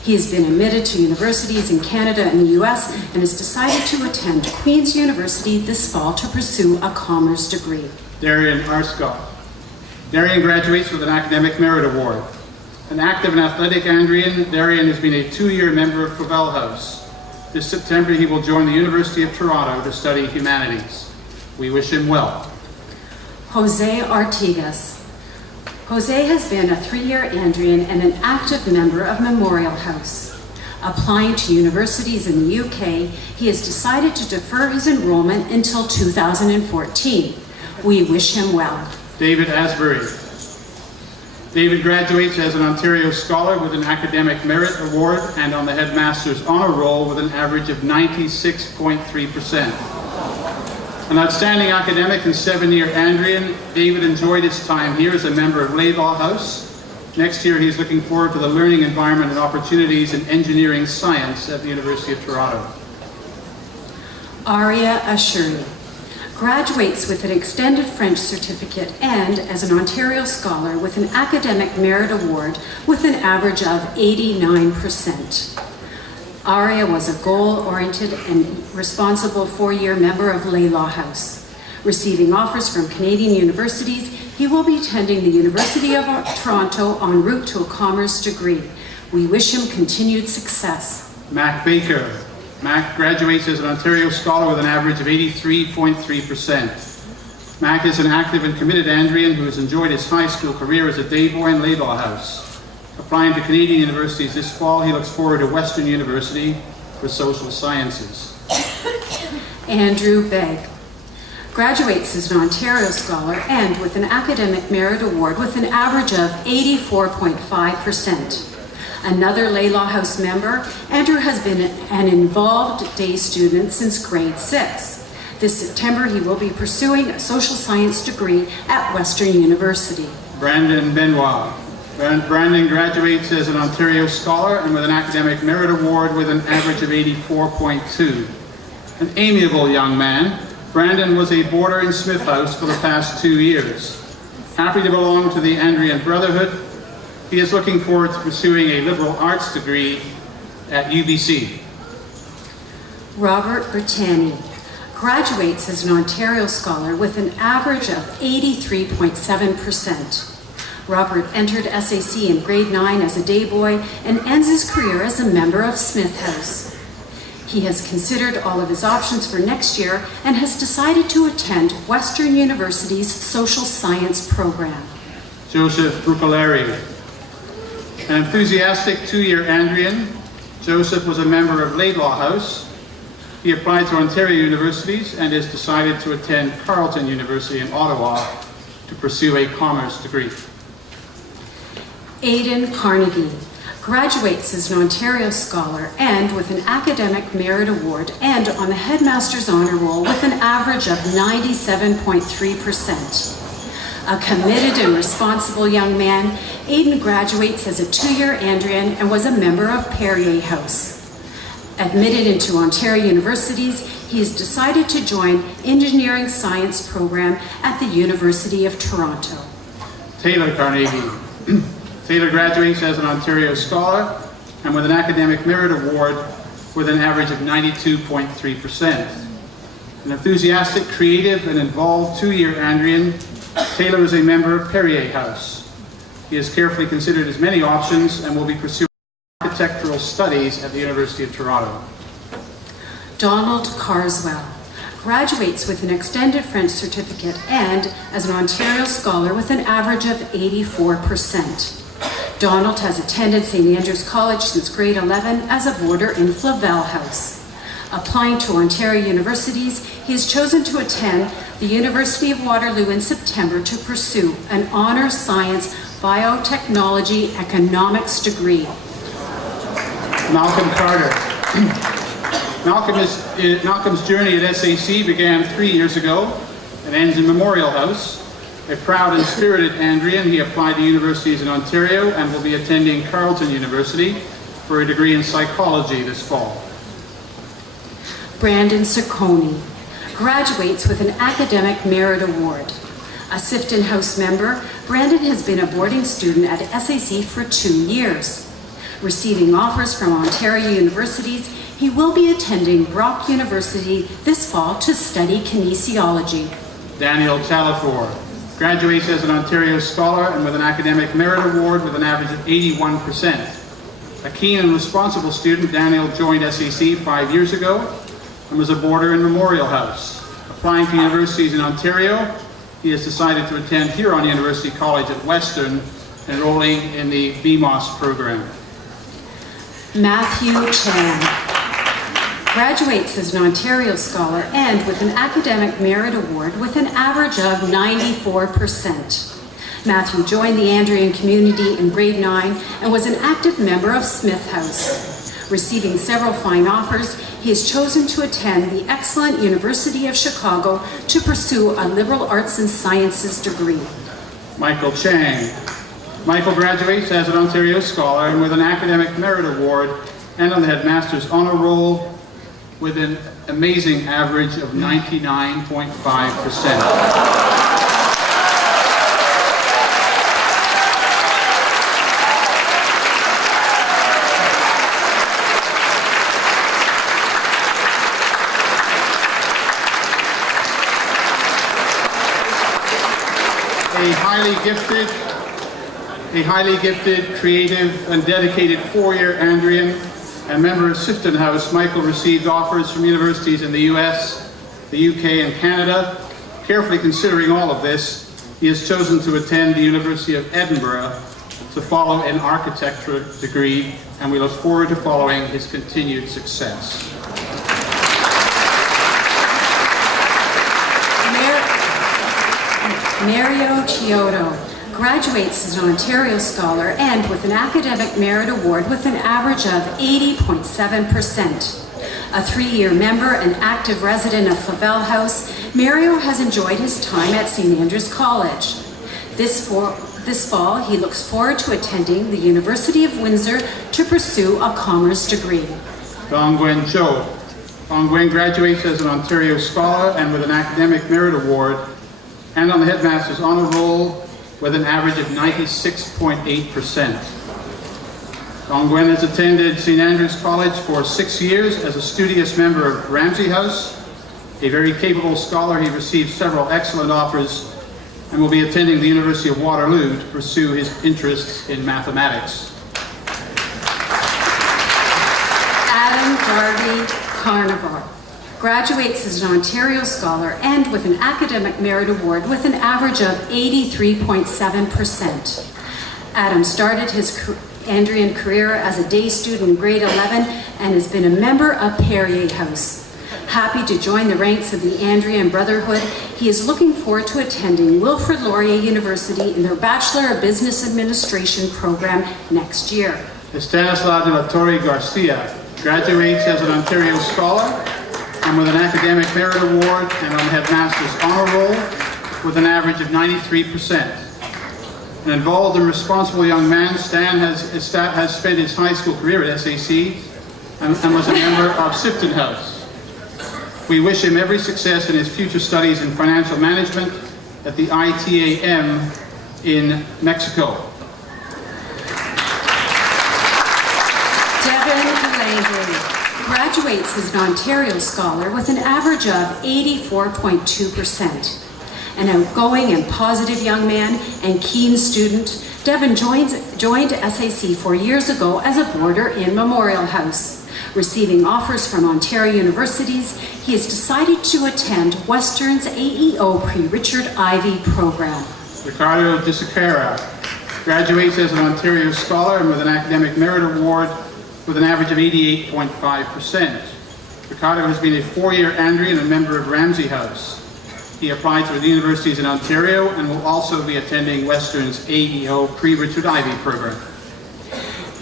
He has been admitted to universities in Canada and the US and has decided to attend Queen's University this fall to pursue a commerce degree. Darian Arscott. Darian graduates with an Academic Merit Award. An active and athletic Andrian, Darian has been a 2-year member of Clavell House. This September he will join the University of Toronto to study humanities. We wish him well. Jose Artigas. Jose has been a 3-year Andrian and an active member of Memorial House. Applying to universities in the UK, he has decided to defer his enrollment until 2014. We wish him well. David Asbury. David graduates as an Ontario Scholar with an Academic Merit Award and on the Headmaster's Honour Roll with an average of 96.3%. An outstanding academic and 7-year Andrian, David enjoyed his time here as a member of Laidlaw House. Next year, he's looking forward to the learning environment and opportunities in engineering science at the University of Toronto. Aria Ashuri graduates with an extended French certificate and as an Ontario Scholar with an Academic Merit Award with an average of 89%. Aria was a goal-oriented and responsible 4-year member of Laidlaw House. Receiving offers from Canadian universities, he will be attending the University of Toronto en route to a commerce degree. We wish him continued success. Mac Baker. Mac graduates as an Ontario Scholar with an average of 83.3%. Mac is an active and committed Andrian who has enjoyed his high school career as a day boy in Laidlaw House. Applying to Canadian universities this fall, he looks forward to Western University for Social Sciences. Andrew Begg graduates as an Ontario Scholar and with an Academic Merit Award with an average of 84.5%. Another Laidlaw House member, Andrew has been an involved day student since grade 6. This September, he will be pursuing a social science degree at Western University. Brandon Benoit. Brandon graduates as an Ontario Scholar and with an Academic Merit Award with an average of 84.2. An amiable young man, Brandon was a boarder in Smith House for the past 2 years. Happy to belong to the Andrian Brotherhood, he is looking forward to pursuing a liberal arts degree at UBC. Robert Bertani graduates as an Ontario Scholar with an average of 83.7%. Robert entered SAC in grade 9 as a day boy and ends his career as a member of Smith House. He has considered all of his options for next year and has decided to attend Western University's Social Science program. Joseph Brucolari. An enthusiastic 2-year Andrian, Joseph was a member of Laidlaw House. He applied to Ontario universities and has decided to attend Carleton University in Ottawa to pursue a commerce degree. Aidan Carnegie graduates as an Ontario Scholar and with an Academic Merit Award and on the Headmaster's Honour Roll with an average of 97.3%. A committed and responsible young man, Aidan graduates as a 2-year Andrian and was a member of Perrier House. Admitted into Ontario universities, he has decided to join Engineering Science program at the University of Toronto. Taylor Carnegie. Taylor graduates as an Ontario Scholar and with an Academic Merit Award with an average of 92.3%. An enthusiastic, creative, and involved 2-year Andrian, Taylor is a member of Perrier House. He has carefully considered his many options and will be pursuing architectural studies at the University of Toronto. Donald Carswell graduates with an extended French certificate and as an Ontario Scholar with an average of 84%. Donald has attended St. Andrew's College since grade 11 as a boarder in Flavel House. Applying to Ontario universities, he has chosen to attend the University of Waterloo in September to pursue an Honours Science Biotechnology Economics degree. Malcolm Carter. Malcolm's journey at SAC began 3 years ago and ends in Memorial House. A proud and spirited Andrian, he applied to universities in Ontario and will be attending Carleton University for a degree in psychology this fall. Brandon Ciccone graduates with an Academic Merit Award. A Sifton House member, Brandon has been a boarding student at SAC for 2 years. Receiving offers from Ontario universities, he will be attending Brock University this fall to study kinesiology. Daniel Chalafor graduates as an Ontario Scholar and with an Academic Merit Award with an average of 81%. A keen and responsible student, Daniel joined SAC 5 years ago and was a boarder in Memorial House. Applying to universities in Ontario, he has decided to attend Huron University College at Western, enrolling in the BMOS program. Matthew Chan graduates as an Ontario Scholar and with an Academic Merit Award with an average of 94%. Matthew joined the Andrean community in grade 9 and was an active member of Smith House. Receiving several fine offers, he has chosen to attend the excellent University of Chicago to pursue a liberal arts and sciences degree. Michael Chang. Michael graduates as an Ontario Scholar and with an Academic Merit Award and on the Headmaster's Honor Roll with an amazing average of 99.5%. A highly gifted, creative, and dedicated four-year Andrean and member of Sifton House, Michael received offers from universities in the US, the UK, and Canada. Carefully considering all of this, he has chosen to attend the University of Edinburgh to follow an architecture degree, and we look forward to following his continued success. Mario Chiodo graduates as an Ontario Scholar and with an Academic Merit Award with an average of 80.7%. A 3-year member and active resident of Flavel House, Mario has enjoyed his time at St. Andrews College. This fall, he looks forward to attending the University of Windsor to pursue a commerce degree. Dongwen Cho. Dongwen graduates as an Ontario Scholar and with an Academic Merit Award and on the Headmaster's Honor Roll with an average of 96.8%. Dongwen has attended St. Andrews College for 6 years as a studious member of Ramsey House. A very capable scholar, he received several excellent offers and will be attending the University of Waterloo to pursue his interests in mathematics. Adam Darby Carnivore graduates as an Ontario Scholar and with an Academic Merit Award with an average of 83.7%. Adam started his Andrean career as a day student in grade 11 and has been a member of Perrier House. Happy to join the ranks of the Andrean Brotherhood, he is looking forward to attending Wilfrid Laurier University in their Bachelor of Business Administration program next year. Stanislaw de la Torre Garcia graduates as an Ontario Scholar and with an Academic Merit Award and on the Headmaster's Honor Roll with an average of 93%. An involved and responsible young man, Stan has spent his high school career at SAC and was a member of Sifton House. We wish him every success in his future studies in financial management at the ITAM in Mexico. Devin Langley graduates as an Ontario Scholar with an average of 84.2%. An outgoing and positive young man and keen student, Devin joined SAC 4 years ago as a boarder in Memorial House. Receiving offers from Ontario universities, he has decided to attend Western's AEO Pre-Richard Ivey program. Ricardo de Sequeira graduates as an Ontario Scholar and with an Academic Merit Award with an average of 88.5%. Ricardo has been a 4-year Andrean and a member of Ramsey House. He applied for the universities in Ontario and will also be attending Western's AEO Pre-Richard Ivey program.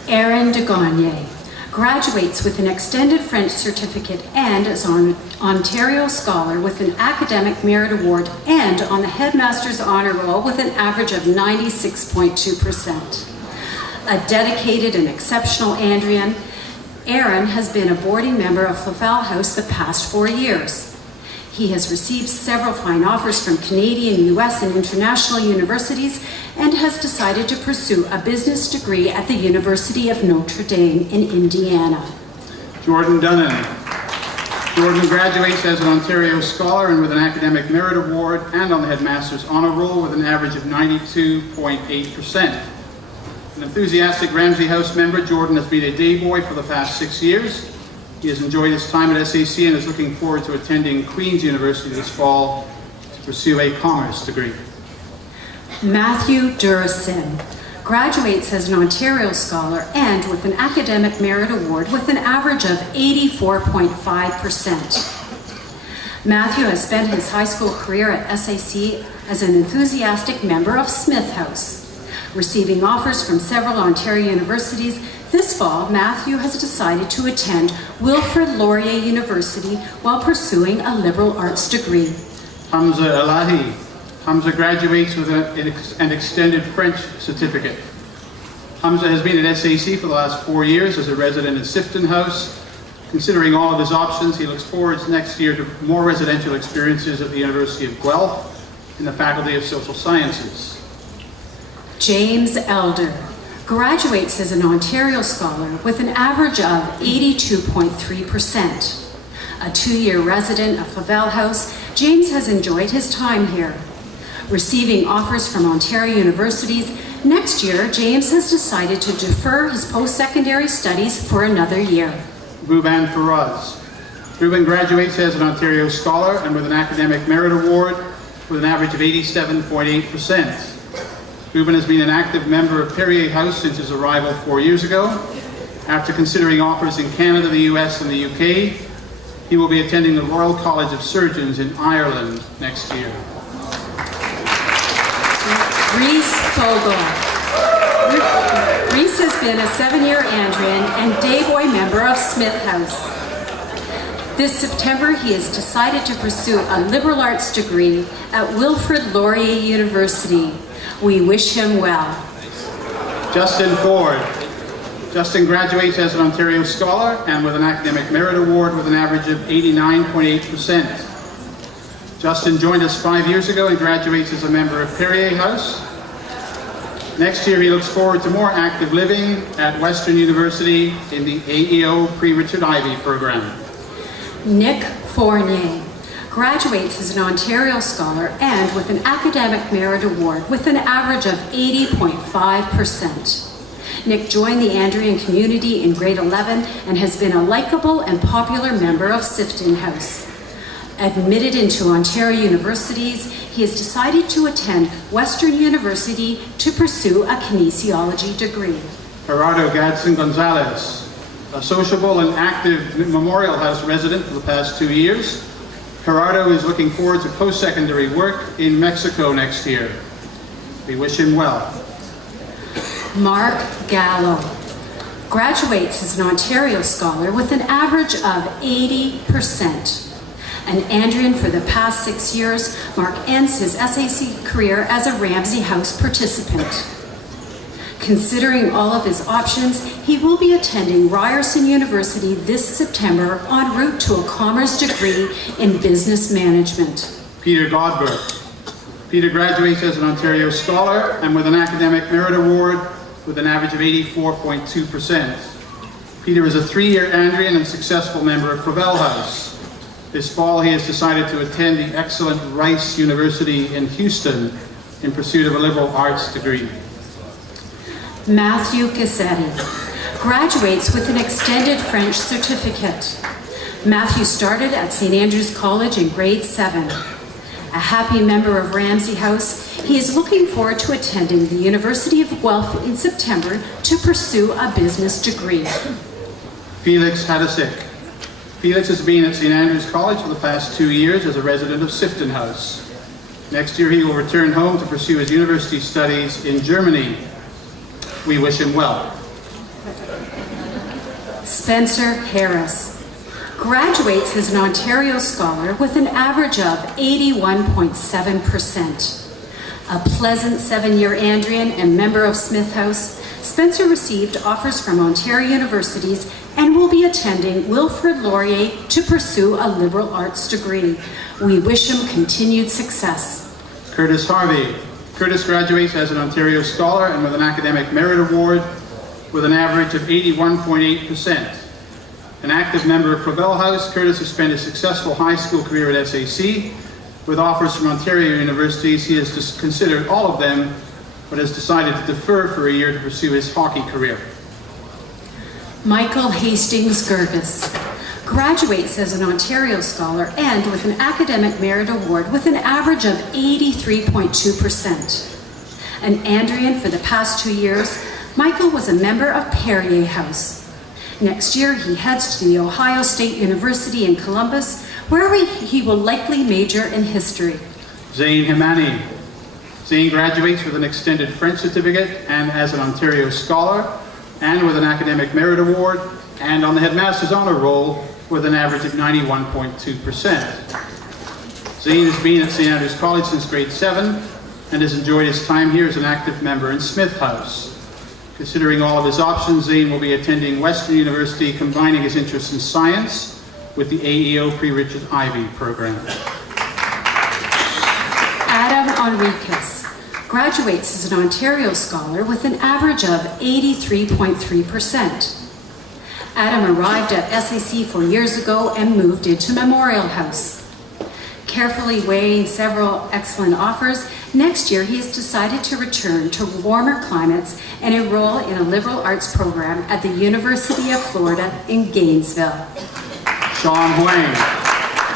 Aaron de Gagne graduates with an extended French certificate and is an Ontario Scholar with an Academic Merit Award and on the Headmaster's Honor Roll with an average of 96.2%. A dedicated and exceptional Andrean, Aaron has been a boarding member of Flavel House the past 4 years. He has received several fine offers from Canadian, US, and international universities and has decided to pursue a business degree at the University of Notre Dame in Indiana. Jordan Dunnan. Jordan graduates as an Ontario Scholar and with an Academic Merit Award and on the Headmaster's Honor Roll with an average of 92.8%. An enthusiastic Ramsey House member, Jordan has been a day boy for the past 6 years. He has enjoyed his time at SAC and is looking forward to attending Queen's University this fall to pursue a commerce degree. Matthew Durison graduates as an Ontario Scholar and with an Academic Merit Award with an average of 84.5%. Matthew has spent his high school career at SAC as an enthusiastic member of Smith House. Receiving offers from several Ontario universities, this fall, Matthew has decided to attend Wilfrid Laurier University while pursuing a liberal arts degree. Hamza Elahi. Hamza graduates with an extended French certificate. Hamza has been at SAC for the last 4 years as a resident at Sifton House. Considering all of his options, he looks forward next year to more residential experiences at the University of Guelph in the Faculty of Social Sciences. James Elder graduates as an Ontario Scholar with an average of 82.3%. A 2-year resident of Flavel House, James has enjoyed his time here. Receiving offers from Ontario universities, next year James has decided to defer his post-secondary studies for another year. Ruben Faraz. Ruben graduates as an Ontario Scholar and with an Academic Merit Award with an average of 87.8%. Ruben has been an active member of Perrier House since his arrival 4 years ago. After considering offers in Canada, the US, and the UK, he will be attending the Royal College of Surgeons in Ireland next year. Reese Fogel. Reese has been a 7-year Andrian and Dayboy member of Smith House. This September, he has decided to pursue a liberal arts degree at Wilfrid Laurier University. We wish him well. Justin Ford. Justin graduates as an Ontario Scholar and with an Academic Merit Award with an average of 89.8%. Justin joined us 5 years ago and graduates as a member of Perrier House. Next year, he looks forward to more active living at Western University in the AEO Pre-Richard Ivey program. Nick Fournier graduates as an Ontario Scholar and with an Academic Merit Award with an average of 80.5%. Nick joined the Andrian community in grade 11 and has been a likable and popular member of Sifton House. Admitted into Ontario universities, he has decided to attend Western University to pursue a kinesiology degree. Gerardo Gadsden Gonzalez, a sociable and active Memorial House resident for the past 2 years. Gerardo is looking forward to post-secondary work in Mexico next year. We wish him well. Mark Gallo graduates as an Ontario Scholar with an average of 80%. An Andrian for the past 6 years, Mark ends his SAC career as a Ramsey House participant. Considering all of his options, he will be attending Ryerson University this September en route to a commerce degree in business management. Peter Godber. Peter graduates as an Ontario Scholar and with an Academic Merit Award with an average of 84.2%. Peter is a 3-year Andrian and successful member of Flavel House. This fall, he has decided to attend the excellent Rice University in Houston in pursuit of a liberal arts degree. Matthew Cassetti graduates with an extended French certificate. Matthew started at St. Andrew's College in grade 7. A happy member of Ramsey House, he is looking forward to attending the University of Guelph in September to pursue a business degree. Felix Hadasik. Felix has been at St. Andrew's College for the past 2 years as a resident of Sifton House. Next year, he will return home to pursue his university studies in Germany. We wish him well. Spencer Harris graduates as an Ontario Scholar with an average of 81.7%. A pleasant 7-year Andrian and member of Smith House, Spencer received offers from Ontario universities and will be attending Wilfrid Laurier to pursue a liberal arts degree. We wish him continued success. Curtis Harvey. Curtis graduates as an Ontario Scholar and with an Academic Merit Award with an average of 81.8%. An active member of Flavel House, Curtis has spent a successful high school career at SAC. With offers from Ontario universities, he has considered all of them, but has decided to defer for a year to pursue his hockey career. Michael Hastings Gervis graduates as an Ontario Scholar and with an Academic Merit Award with an average of 83.2%. An Andrian for the past 2 years, Michael was a member of Perrier House. Next year, he heads to the Ohio State University in Columbus, where he will likely major in history. Zane Himani. Zane graduates with an extended French certificate and as an Ontario Scholar, and with an Academic Merit Award, and on the Headmaster's Honor Roll with an average of 91.2%. Zane has been at St. Andrews College since grade 7 and has enjoyed his time here as an active member in Smith House. Considering all of his options, Zane will be attending Western University, combining his interest in science with the AEO Pre-Richard Ivy program. Adam Enriquez graduates as an Ontario Scholar with an average of 83.3%. Adam arrived at SAC 4 years ago and moved into Memorial House. Carefully weighing several excellent offers, next year he has decided to return to warmer climates and enroll in a liberal arts program at the University of Florida in Gainesville. Sean Huang.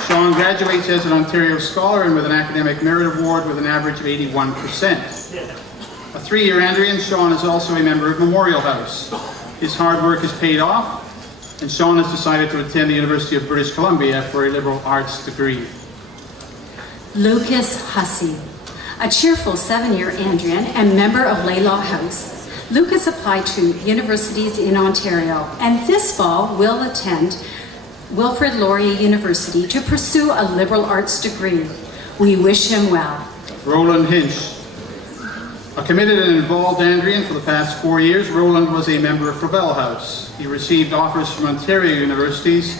Sean graduates as an Ontario Scholar and with an Academic Merit Award with an average of 81%. A 3-year Andrian, Sean is also a member of Memorial House. His hard work has paid off, and Sean has decided to attend the University of British Columbia for a liberal arts degree. Lucas Hussey, a cheerful 7-year Andrian and member of Laylaw House. Lucas applied to universities in Ontario and this fall will attend Wilfrid Laurier University to pursue a liberal arts degree. We wish him well. Roland Hinch. A committed and involved Andrian for the past 4 years, Roland was a member of Fravel House. He received offers from Ontario universities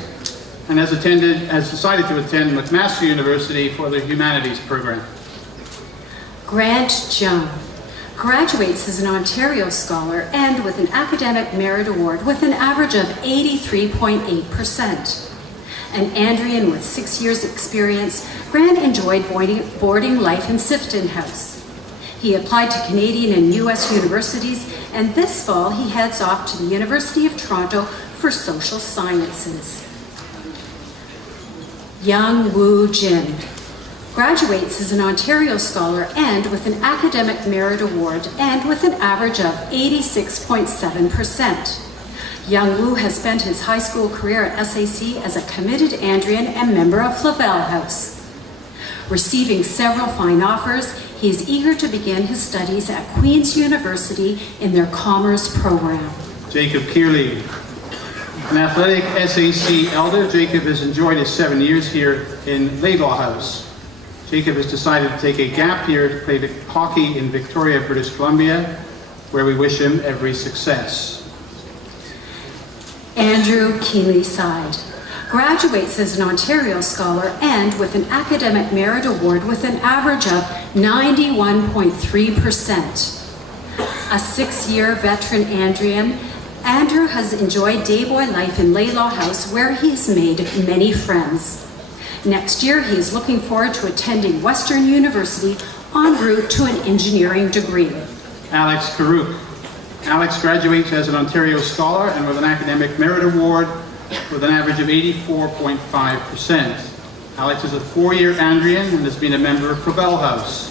and has decided to attend McMaster University for the Humanities program. Grant Jung graduates as an Ontario Scholar and with an Academic Merit Award with an average of 83.8%. An Andrian with 6 years experience, Grant enjoyed boarding life in Sifton House. He applied to Canadian and US universities, and this fall he heads off to the University of Toronto for social sciences. Young Woo Jin graduates as an Ontario Scholar and with an Academic Merit Award and with an average of 86.7%. Young Woo has spent his high school career at SAC as a committed Andrian and member of Flavel House. Receiving several fine offers, he is eager to begin his studies at Queen's University in their Commerce program. Jacob Kearley. An athletic SAC elder, Jacob has enjoyed his 7 years here in Laylaw House. Jacob has decided to take a gap year to play hockey in Victoria, British Columbia, where we wish him every success. Andrew Keenly-Side graduates as an Ontario Scholar and with an Academic Merit Award with an average of 91.3%. A 6-year veteran Andrian, Andrew has enjoyed day boy life in Laylaw House where he has made many friends. Next year, he is looking forward to attending Western University en route to an engineering degree. Alex Karuk. Alex graduates as an Ontario Scholar and with an Academic Merit Award with an average of 84.5%. Alex is a 4-year Andrian and has been a member of Fravel House.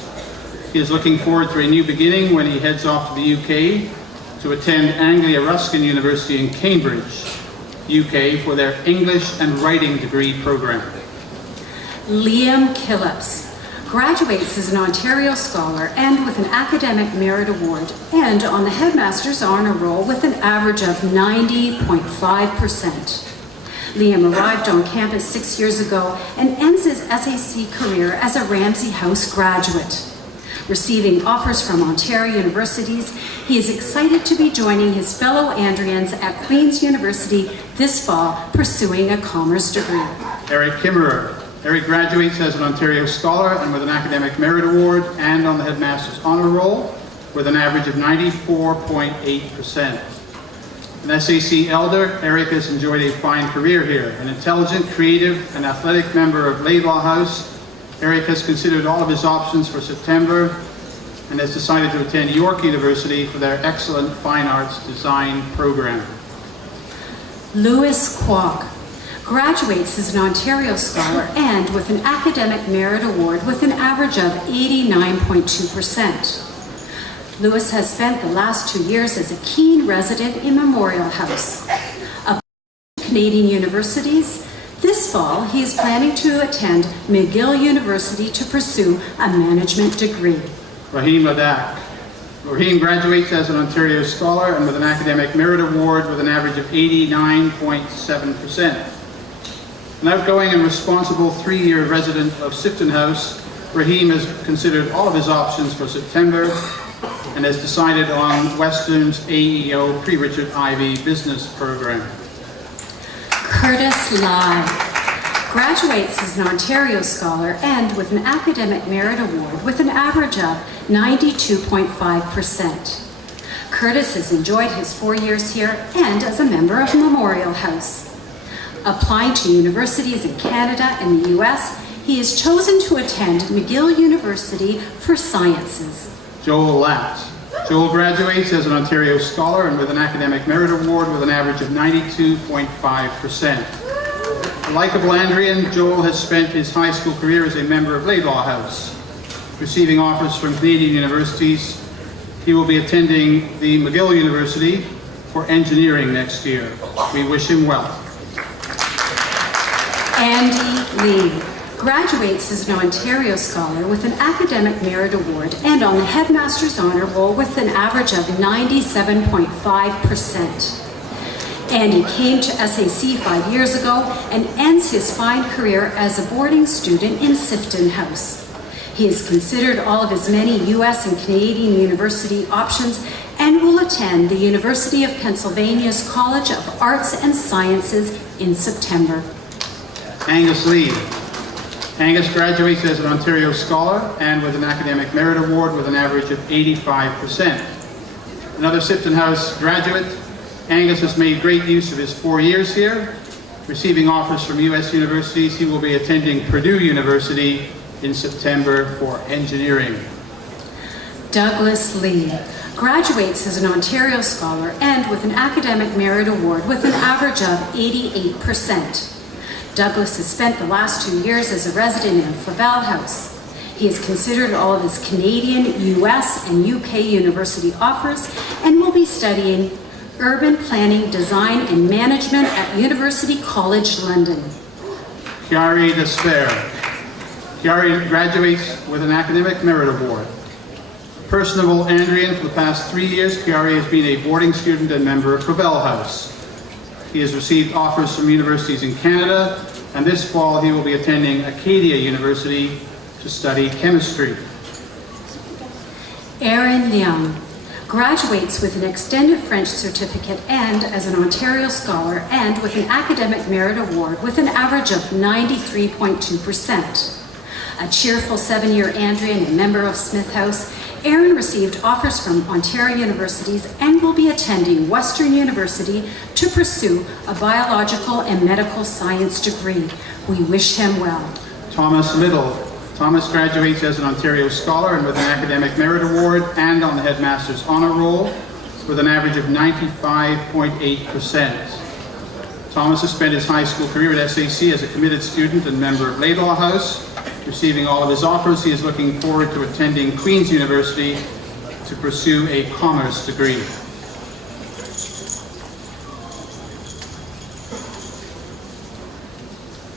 He is looking forward to a new beginning when he heads off to the UK to attend Anglia Ruskin University in Cambridge, UK for their English and Writing degree program. Liam Killips graduates as an Ontario Scholar and with an Academic Merit Award and on the Headmaster's Honor Roll with an average of 90.5%. Liam arrived on campus 6 years ago and ends his SAC career as a Ramsey House graduate. Receiving offers from Ontario universities, he is excited to be joining his fellow Andrians at Queen's University this fall, pursuing a commerce degree. Eric Kimmerer. Eric graduates as an Ontario Scholar and with an Academic Merit Award and on the Headmaster's Honor Roll with an average of 94.8%. An SAC elder, Eric has enjoyed a fine career here. An intelligent, creative, and athletic member of Laylaw House, Eric has considered all of his options for September and has decided to attend York University for their excellent fine arts design program. Lewis Kwok graduates as an Ontario Scholar and with an Academic Merit Award with an average of 89.2%. Lewis has spent the last 2 years as a Keene resident in Memorial House. Applied to Canadian universities, this fall he is planning to attend McGill University to pursue a management degree. Rahim Ladak. Rahim graduates as an Ontario Scholar and with an Academic Merit Award with an average of 89.7%. An outgoing and responsible 3-year resident of Sifton House, Rahim has considered all of his options for September and has decided on Western's AEO Pre-Richard Ivy Business Program. Curtis Lai graduates as an Ontario Scholar and with an Academic Merit Award with an average of 92.5%. Curtis has enjoyed his 4 years here and as a member of Memorial House. Applying to universities in Canada and the US, he has chosen to attend McGill University for Sciences. Joel Latt. Joel graduates as an Ontario Scholar and with an Academic Merit Award with an average of 92.5%. A likable Andrian, Joel has spent his high school career as a member of Laidlaw House. Receiving offers from Canadian universities, he will be attending the McGill University for engineering next year. We wish him well. Andy Lee graduates as an Ontario Scholar with an Academic Merit Award and on the Headmaster's Honor Roll with an average of 97.5%. Andy came to SAC 5 years ago and ends his fine career as a boarding student in Sifton House. He has considered all of his many US and Canadian university options and will attend the University of Pennsylvania's College of Arts and Sciences in September. Angus Lee. Angus graduates as an Ontario Scholar and with an Academic Merit Award with an average of 85%. Another Sifton House graduate, Angus has made great use of his 4 years here. Receiving offers from US universities, he will be attending Purdue University in September for engineering. Douglas Lee graduates as an Ontario Scholar and with an Academic Merit Award with an average of 88%. Douglas has spent the last 2 years as a resident in Flavel House. He has considered all of his Canadian, US, and UK university offers and will be studying Urban Planning, Design, and Management at University College London. Chiari Despair. Chiari graduates with an Academic Merit Award. Personable Andrian, for the past 3 years, Chiari has been a boarding student and member of Flavel House. He has received offers from universities in Canada, and this fall he will be attending Acadia University to study chemistry. Aaron Liang graduates with an extended French certificate and as an Ontario Scholar and with an Academic Merit Award with an average of 93.2%. A cheerful 7-year Andrian and member of Smith House, Aaron received offers from Ontario universities and will be attending Western University to pursue a biological and medical science degree. We wish him well. Thomas Little. Thomas graduates as an Ontario Scholar and with an Academic Merit Award and on the Headmaster's Honor Roll with an average of 95.8%. Thomas has spent his high school career at SAC as a committed student and member of Laidlaw House. Receiving all of his offers, he is looking forward to attending Queen's University to pursue a commerce degree.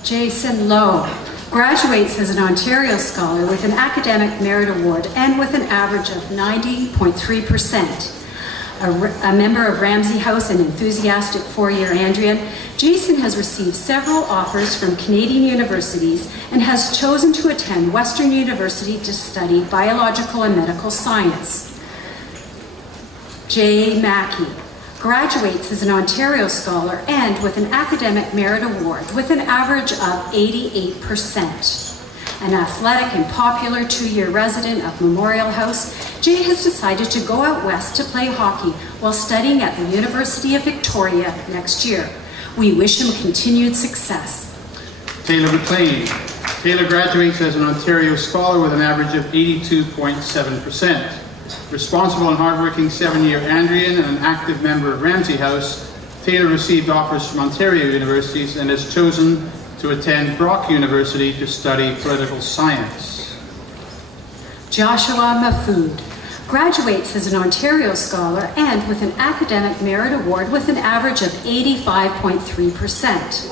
Jason Lowe graduates as an Ontario Scholar with an Academic Merit Award and with an average of 90.3%. A member of Ramsey House and enthusiastic 4-year Andrian, Jason has received several offers from Canadian universities and has chosen to attend Western University to study biological and medical science. Jay Mackey graduates as an Ontario Scholar and with an Academic Merit Award with an average of 88%. An athletic and popular 2-year resident of Memorial House, Jay has decided to go out west to play hockey while studying at the University of Victoria next year. We wish him continued success. Taylor McLean. Taylor graduates as an Ontario Scholar with an average of 82.7%. Responsible and hardworking 7-year Andrian and an active member of Ramsey House, Taylor received offers from Ontario universities and has chosen to attend Brock University to study political science. Joshua Mafood graduates as an Ontario Scholar and with an Academic Merit Award with an average of 85.3%.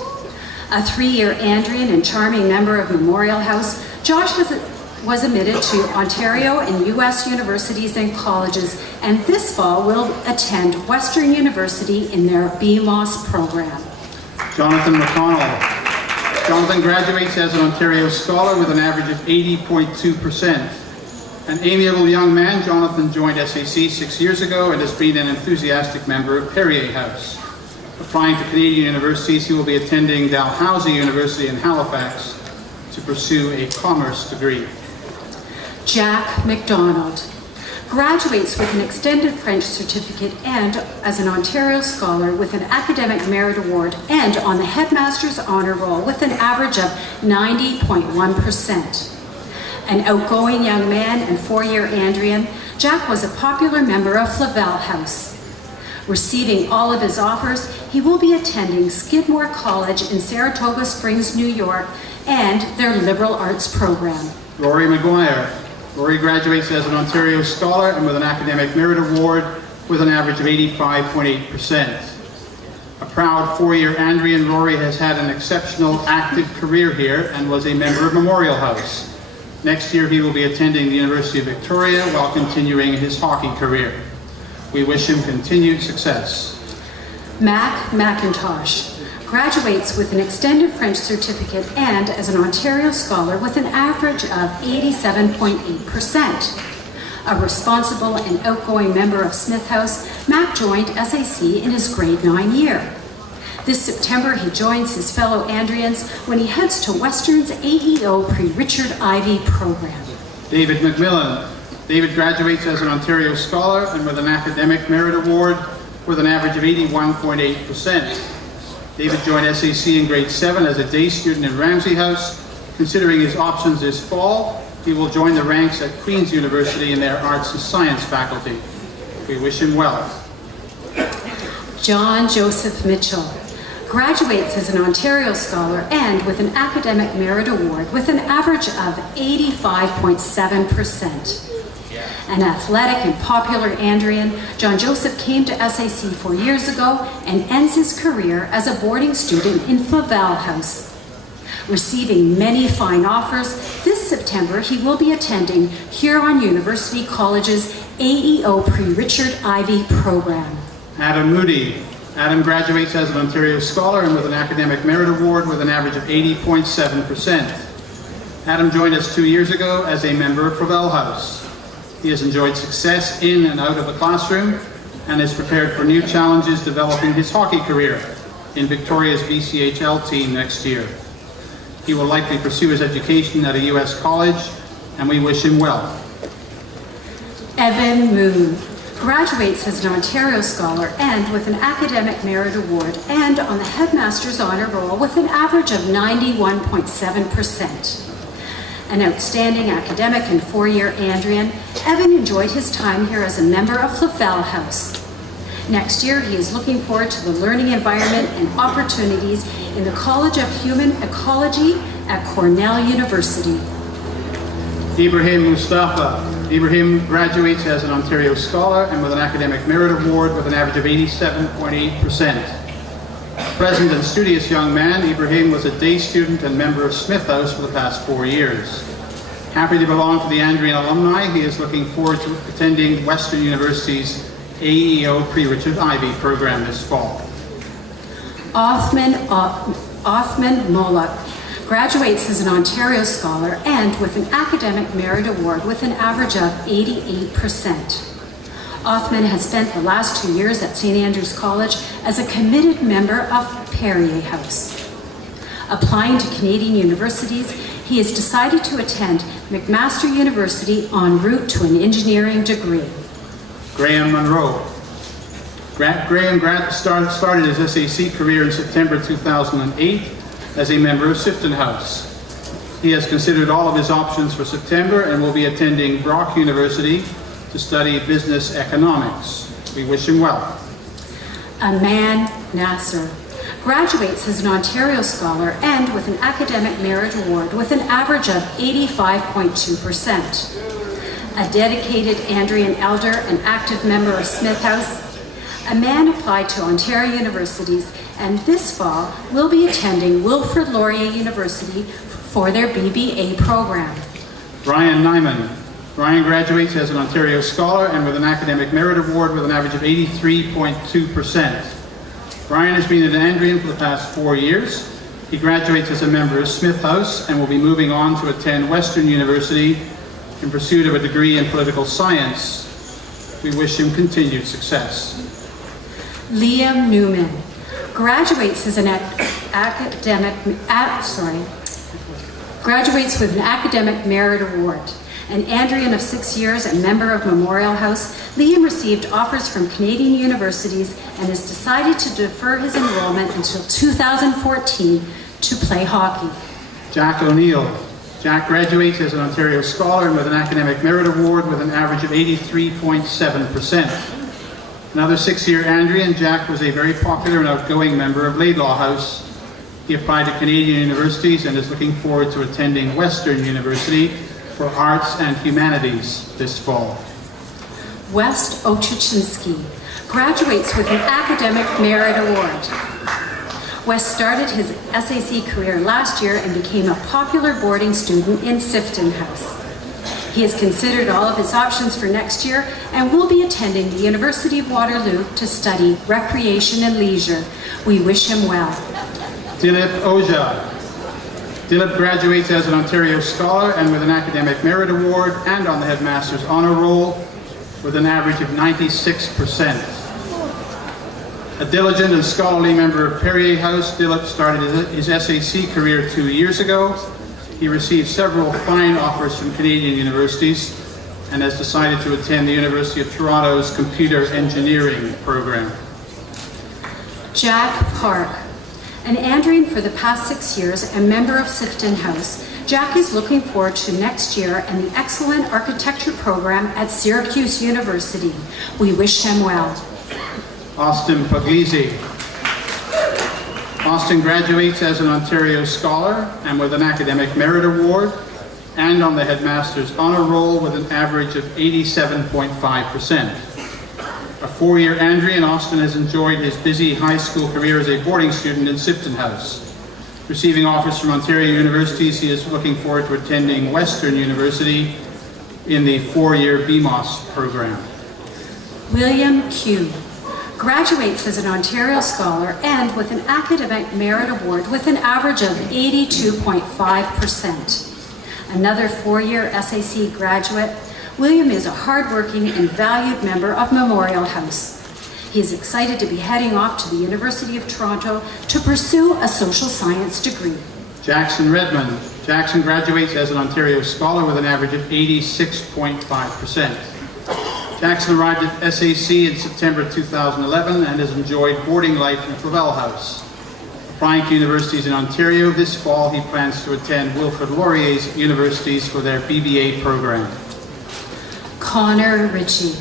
A 3-year Andrian and charming member of Memorial House, Josh was admitted to Ontario and U.S. universities and colleges, and this fall will attend Western University in their BMOS program. Jonathan McConnell. Jonathan graduates as an Ontario Scholar with an average of 80.2%. An amiable young man, Jonathan joined SAC 6 years ago and has been an enthusiastic member of Perrier House. Applying to Canadian universities, he will be attending Dalhousie University in Halifax to pursue a commerce degree. Jack McDonald graduates with an extended French certificate and as an Ontario Scholar with an Academic Merit Award and on the Headmaster's Honour Roll with an average of 90.1%. An outgoing young man and four-year Andrian, Jack was a popular member of Flavel House. Receiving all of his offers, he will be attending Skidmore College in Saratoga Springs, New York, and their liberal arts program. Rory McGuire. Rory graduates as an Ontario Scholar and with an Academic Merit Award with an average of 85.8%. A proud four-year Andrian, Rory has had an exceptional active career here and was a member of Memorial House. Next year he will be attending the University of Victoria while continuing his hockey career. We wish him continued success. Mac McIntosh graduates with an extended French certificate and as an Ontario Scholar with an average of 87.8%. A responsible and outgoing member of Smith House, Mac joined SAC in his grade 9 year. This September, he joins his fellow Andrians when he heads to Western's AEO pre-Richard Ivey program. David McMillan. David graduates as an Ontario Scholar and with an Academic Merit Award with an average of 81.8%. David joined SAC in grade 7 as a day student in Ramsey House. Considering his options this fall, he will join the ranks at Queen's University in their Arts and Science faculty. We wish him well. John Joseph Mitchell graduates as an Ontario Scholar and with an Academic Merit Award with an average of 85.7%. An athletic and popular Andrian, John Joseph came to SAC 4 years ago and ends his career as a boarding student in Flavel House. Receiving many fine offers, this September he will be attending Huron University College's AEO pre-Richard Ivey program. Adam Moody. Adam graduates as an Ontario Scholar and with an Academic Merit Award with an average of 80.7%. Adam joined us 2 years ago as a member of Flavel House. He has enjoyed success in and out of the classroom and is prepared for new challenges developing his hockey career in Victoria's BCHL team next year. He will likely pursue his education at a U.S. college, and we wish him well. Evan Moon graduates as an Ontario Scholar and with an Academic Merit Award and on the Headmaster's Honour Roll with an average of 91.7%. An outstanding academic and four-year Andrian, Evan enjoyed his time here as a member of Flavel House. Next year, he is looking forward to the learning environment and opportunities in the College of Human Ecology at Cornell University. Ibrahim Mustafa. Ibrahim graduates as an Ontario Scholar and with an Academic Merit Award with an average of 87.8%. Pleasant and studious young man, Ibrahim was a day student and member of Smith House for the past 4 years. Happy to belong to the Andrian alumni, he is looking forward to attending Western University's AEO pre-Richard Ivey program this fall. Othman Moloch graduates as an Ontario Scholar and with an Academic Merit Award with an average of 88%. Othman has spent the last 2 years at St. Andrew's College as a committed member of Perrier House. Applying to Canadian universities, he has decided to attend McMaster University en route to an engineering degree. Graham Monroe. Graham started his SAC career in September 2008 as a member of Sifton House. He has considered all of his options for September and will be attending Brock University to study business economics. We wish him well. Aman Nasser graduates as an Ontario Scholar and with an Academic Merit Award with an average of 85.2%. A dedicated Andrian elder and active member of Smith House, Aman applied to Ontario universities and this fall will be attending Wilfrid Laurier University for their BBA program. Ryan Nyman. Ryan graduates as an Ontario Scholar and with an Academic Merit Award with an average of 83.2%. Ryan has been an Andrian for the past 4 years. He graduates as a member of Smith House and will be moving on to attend Western University in pursuit of a degree in political science. We wish him continued success. Liam Newman graduates with an Academic Merit Award. An Andrian of 6 years and member of Memorial House, Liam received offers from Canadian universities and has decided to defer his enrollment until 2014 to play hockey. Jack O'Neill. Jack graduates as an Ontario Scholar and with an Academic Merit Award with an average of 83.7%. Another 6-year Andrian, Jack was a very popular and outgoing member of Laidlaw House. He applied to Canadian universities and is looking forward to attending Western University for Arts and Humanities this fall. West Ochichinsky graduates with an Academic Merit Award. West started his SAC career last year and became a popular boarding student in Sifton House. He has considered all of his options for next year and will be attending the University of Waterloo to study recreation and leisure. We wish him well. Dilip Ojha. Dilip graduates as an Ontario Scholar and with an Academic Merit Award and on the Headmaster's Honour Roll with an average of 96%. A diligent and scholarly member of Perrier House, Dilip started his SAC career 2 years ago. He received several fine offers from Canadian universities and has decided to attend the University of Toronto's Computer Engineering program. Jack Park. An Andrian for the past 6 years and member of Sifton House, Jack is looking forward to next year and the excellent architecture program at Syracuse University. We wish him well. Austin Puglisi. Austin graduates as an Ontario Scholar and with an Academic Merit Award and on the Headmaster's Honour Roll with an average of 87.5%. A 4-year Andrian, Austin has enjoyed his busy high school career as a boarding student in Sifton House. Receiving offers from Ontario universities, he is looking forward to attending Western University in the 4-year BMOS program. William Q. graduates as an Ontario Scholar and with an Academic Merit Award with an average of 82.5%. Another 4-year SAC graduate, William is a hardworking and valued member of Memorial House. He is excited to be heading off to the University of Toronto to pursue a social science degree. Jackson Redmond. Jackson graduates as an Ontario Scholar with an average of 86.5%. Jackson arrived at SAC in September 2011 and has enjoyed boarding life in Flavel House. Applying to universities in Ontario this fall, he plans to attend Wilfrid Laurier's universities for their BBA program. Connor Ritchie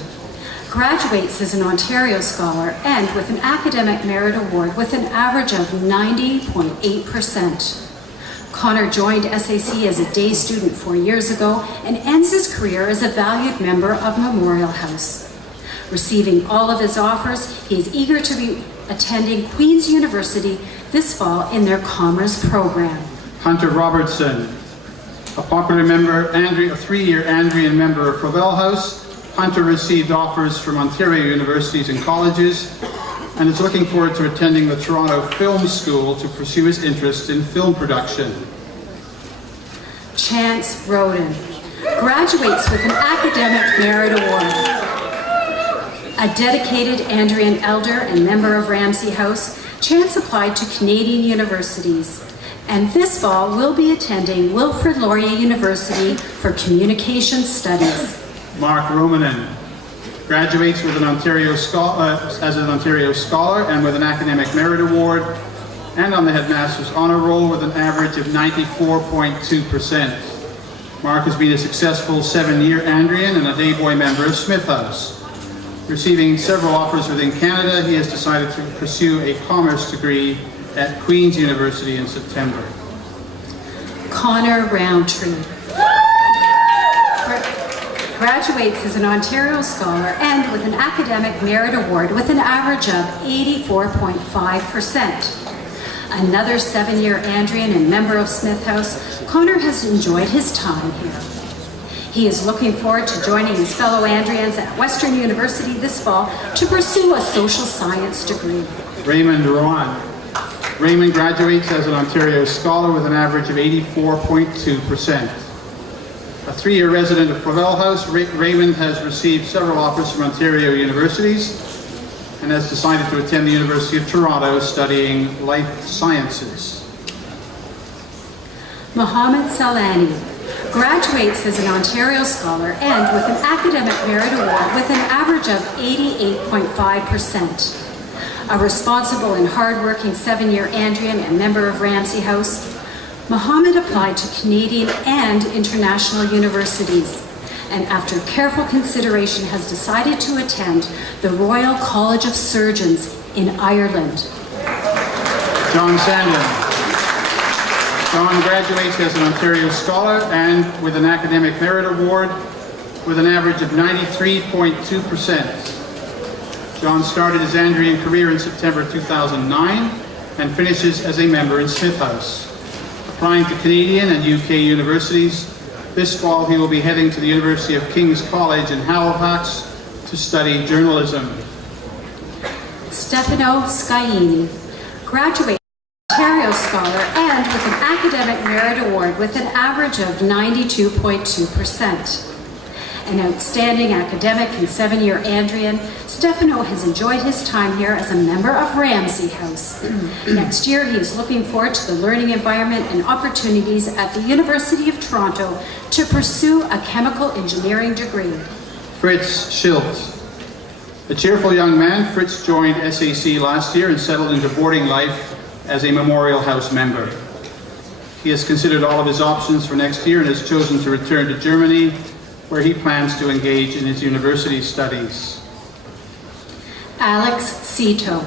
graduates as an Ontario Scholar and with an Academic Merit Award with an average of 90.8%. Connor joined SAC as a day student 4 years ago and ends his career as a valued member of Memorial House. Receiving all of his offers, he is eager to be attending Queen's University this fall in their Commerce program. Hunter Robertson. A popular member, a 3-year Andrian member of Flavel House, Hunter received offers from Ontario universities and colleges and is looking forward to attending the Toronto Film School to pursue his interest in film production. Chance Roden graduates with an Academic Merit Award. A dedicated Andrian elder and member of Ramsey House, Chance applied to Canadian universities and this fall will be attending Wilfrid Laurier University for Communication Studies. Mark Romanen graduates with an Ontario as an Ontario Scholar and with an Academic Merit Award and on the Headmaster's Honour Roll with an average of 94.2%. Mark has been a successful 7-year Andrian and a day boy member of Smith House. Receiving several offers within Canada, he has decided to pursue a commerce degree at Queen's University in September. Connor Roundtree graduates as an Ontario Scholar and with an Academic Merit Award with an average of 84.5%. Another 7-year Andrian and member of Smith House, Connor has enjoyed his time here. He is looking forward to joining his fellow Andrians at Western University this fall to pursue a social science degree. Raymond Rowan. Raymond graduates as an Ontario Scholar with an average of 84.2%. A 3-year resident of Flavel House, Raymond has received several offers from Ontario universities and has decided to attend the University of Toronto studying life sciences. Mohammed Salani graduates as an Ontario Scholar and with an Academic Merit Award with an average of 88.5%. A responsible and hardworking 7-year Andrian and member of Ramsay House, Mohammed applied to Canadian and international universities, and after careful consideration has decided to attend the Royal College of Surgeons in Ireland. John Sandlin. John graduates as an Ontario Scholar and with an Academic Merit Award with an average of 93.2%. John started his Andrian career in September 2009 and finishes as a member in Smith House. Applying to Canadian and UK universities, this fall he will be heading to the University of King's College in Halifax to study journalism. Stefano Scaini graduates as an Ontario Scholar and with an Academic Merit Award with an average of 92.2%. An outstanding academic and 7-year Andrian, Stefano has enjoyed his time here as a member of Ramsay House. Next year, he is looking forward to the learning environment and opportunities at the University of Toronto to pursue a chemical engineering degree. Fritz Schilt. A cheerful young man, Fritz joined SAC last year and settled into boarding life as a Memorial House member. He has considered all of his options for next year and has chosen to return to Germany, where he plans to engage in his university studies. Alex Cito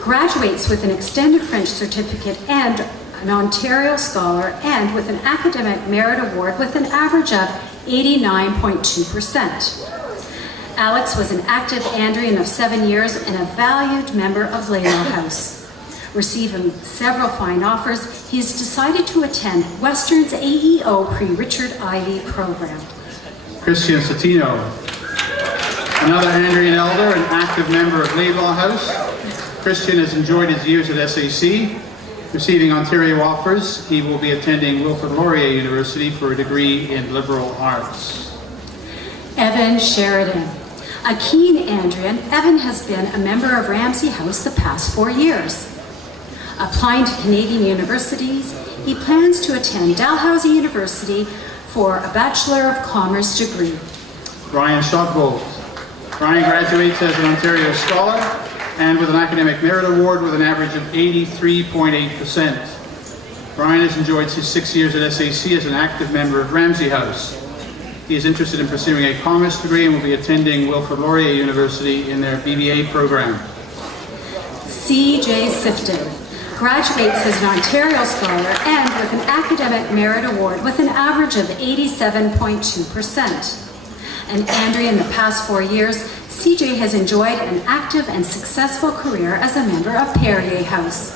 graduates with an extended French certificate and an Ontario Scholar and with an Academic Merit Award with an average of 89.2%. Alex was an active Andrian of 7 years and a valued member of Layla House. Receiving several fine offers, he has decided to attend Western's AEO pre-Richard Ivey program. Christian Satino. Another Andrian elder and active member of Laidlaw House. Christian has enjoyed his years at SAC. Receiving Ontario offers, he will be attending Wilfrid Laurier University for a degree in liberal arts. Evan Sheridan. A keen Andrian, Evan has been a member of Ramsay House the past 4 years. Applying to Canadian universities, he plans to attend Dalhousie University for a Bachelor of Commerce degree. Brian Shotbolt. Brian graduates as an Ontario Scholar and with an Academic Merit Award with an average of 83.8%. Brian has enjoyed his 6 years at SAC as an active member of Ramsay House. He is interested in pursuing a commerce degree and will be attending Wilfrid Laurier University in their BBA program. C.J. Sifton graduates as an Ontario Scholar and with an Academic Merit Award with an average of 87.2%. An Andrian in the past 4 years, CJ has enjoyed an active and successful career as a member of Perrier House.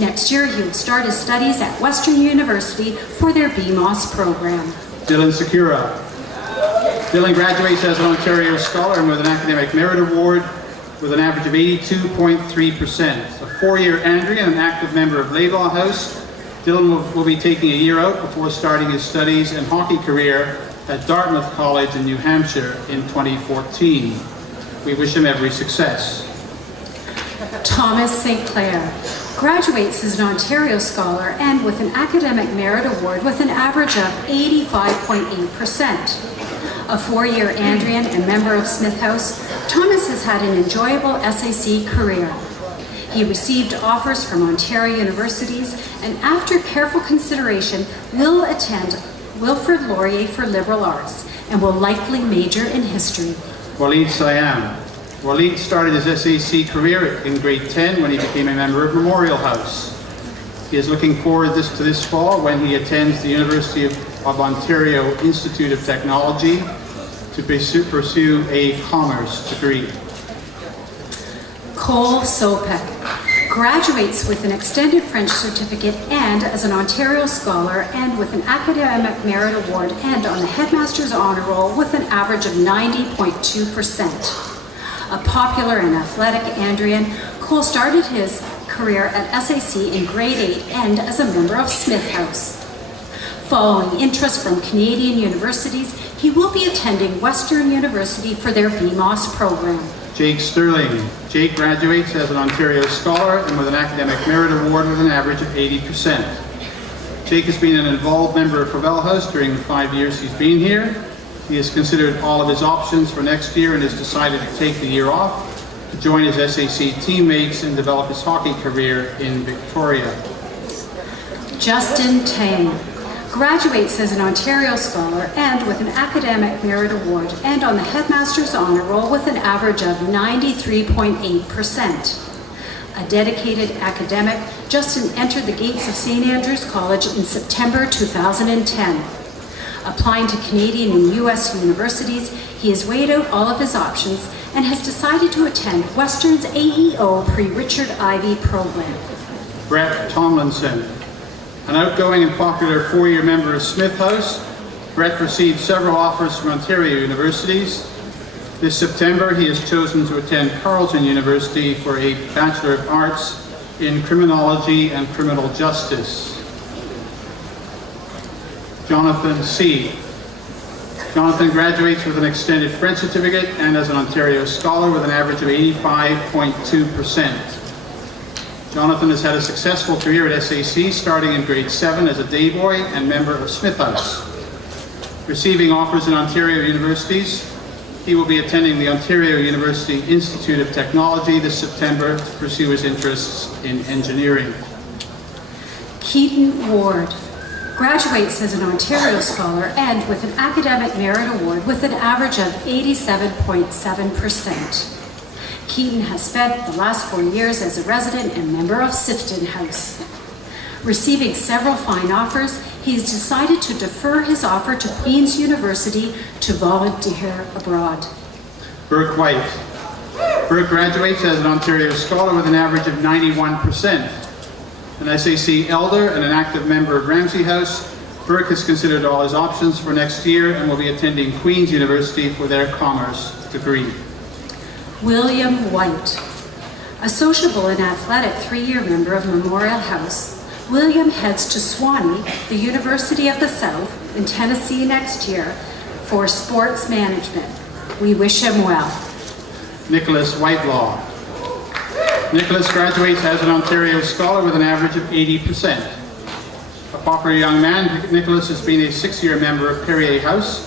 Next year, he will start his studies at Western University for their BMOS program. Dylan Secura. Dylan graduates as an Ontario Scholar and with an Academic Merit Award with an average of 82.3%. A 4-year Andrian and an active member of Laidlaw House, Dylan will be taking a year out before starting his studies and hockey career at Dartmouth College in New Hampshire in 2014. We wish him every success. Thomas St. Clair graduates as an Ontario Scholar and with an Academic Merit Award with an average of 85.8%. A 4-year Andrian and member of Smith House, Thomas has had an enjoyable SAC career. He received offers from Ontario universities and after careful consideration will attend Wilfrid Laurier for liberal arts and will likely major in history. Walid Siam. Walid started his SAC career in grade 10 when he became a member of Memorial House. He is looking forward to this fall when he attends the University of Ontario Institute of Technology to pursue a commerce degree. Cole Sopek Graduates with an extended French certificate and as an Ontario Scholar and with an Academic Merit Award and on the Headmaster's Honor Roll with an average of 90.2%. A popular and athletic Andrian, Cole started his career at SAC in grade 8 and as a member of Smith House. Following interest from Canadian universities, he will be attending Western University for their BMOS program. Jake Sterling. Jake graduates as an Ontario Scholar and with an Academic Merit Award with an average of 80%. Jake has been an involved member of Favell House during the 5 years he's been here. He has considered all of his options for next year and has decided to take the year off to join his SAC teammates and develop his hockey career in Victoria. Justin Tang graduates as an Ontario Scholar and with an Academic Merit Award and on the Headmaster's Honor Roll with an average of 93.8%. A dedicated academic, Justin entered the gates of St. Andrews College in September 2010. Applying to Canadian and U.S. universities, he has weighed out all of his options and has decided to attend Western's AEO pre-Richard Ivey program. Brett Tomlinson. An outgoing and popular 4-year member of Smith House, Brett received several offers from Ontario universities. This September, he has chosen to attend Carleton University for a Bachelor of Arts in Criminology and Criminal Justice. Jonathan C. Jonathan graduates with an extended French certificate and as an Ontario Scholar with an average of 85.2%. Jonathan has had a successful career at SAC, starting in grade 7 as a day boy and member of Smith House. Receiving offers in Ontario universities, he will be attending the Ontario University Institute of Technology this September to pursue his interests in engineering. Keaton Ward graduates as an Ontario Scholar and with an Academic Merit Award with an average of 87.7%. Keaton has spent the last 4 years as a resident and member of Sifton House. Receiving several fine offers, he has decided to defer his offer to Queen's University to volunteer abroad. Burke White. Burke graduates as an Ontario Scholar with an average of 91%. An SAC Elder and an active member of Ramsey House, Burke has considered all his options for next year and will be attending Queen's University for their Commerce degree. William White. A sociable and athletic 3-year member of Memorial House, William heads to Swanee, the University of the South, in Tennessee next year for sports management. We wish him well. Nicholas Whitelaw. Nicholas graduates as an Ontario Scholar with an average of 80%. A popular young man, Nicholas has been a 6-year member of Perrier House.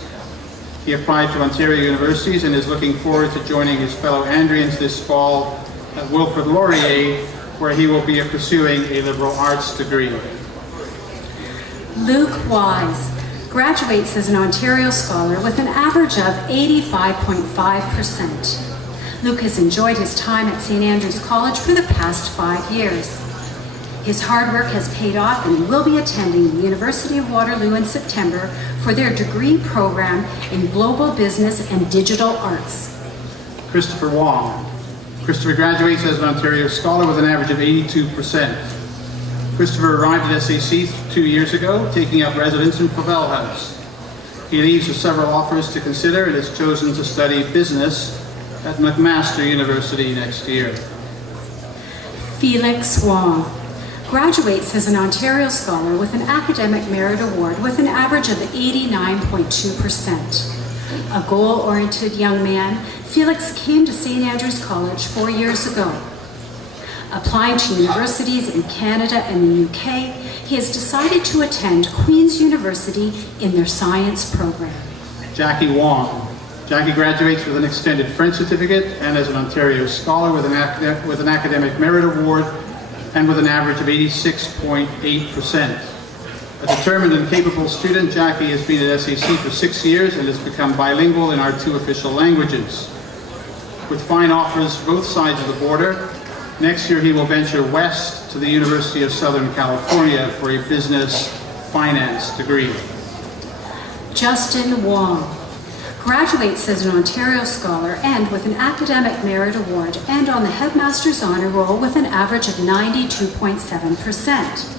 He applied to Ontario universities and is looking forward to joining his fellow Andrians this fall at Wilfrid Laurier, where he will be pursuing a liberal arts degree. Luke Wise graduates as an Ontario Scholar with an average of 85.5%. Luke has enjoyed his time at St. Andrews College for the past 5 years. His hard work has paid off and he will be attending the University of Waterloo in September for their degree program in Global Business and Digital Arts. Christopher Wong. Christopher graduates as an Ontario Scholar with an average of 82%. Christopher arrived at SAC 2 years ago, taking up residence in Favell House. He leaves with several offers to consider and has chosen to study business at McMaster University next year. Felix Wong graduates as an Ontario Scholar with an Academic Merit Award with an average of 89.2%. A goal-oriented young man, Felix came to St. Andrews College 4 years ago. Applying to universities in Canada and the UK, he has decided to attend Queen's University in their science program. Jackie Wong. Jackie graduates with an extended French certificate and as an Ontario Scholar with an Academic Merit Award and with an average of 86.8%. A determined and capable student, Jackie has been at SAC for 6 years and has become bilingual in our 2 official languages. With fine offers both sides of the border, next year he will venture west to the University of Southern California for a business finance degree. Justin Wong graduates as an Ontario Scholar and with an Academic Merit Award, and on the Headmaster's Honour Roll with an average of 92.7%.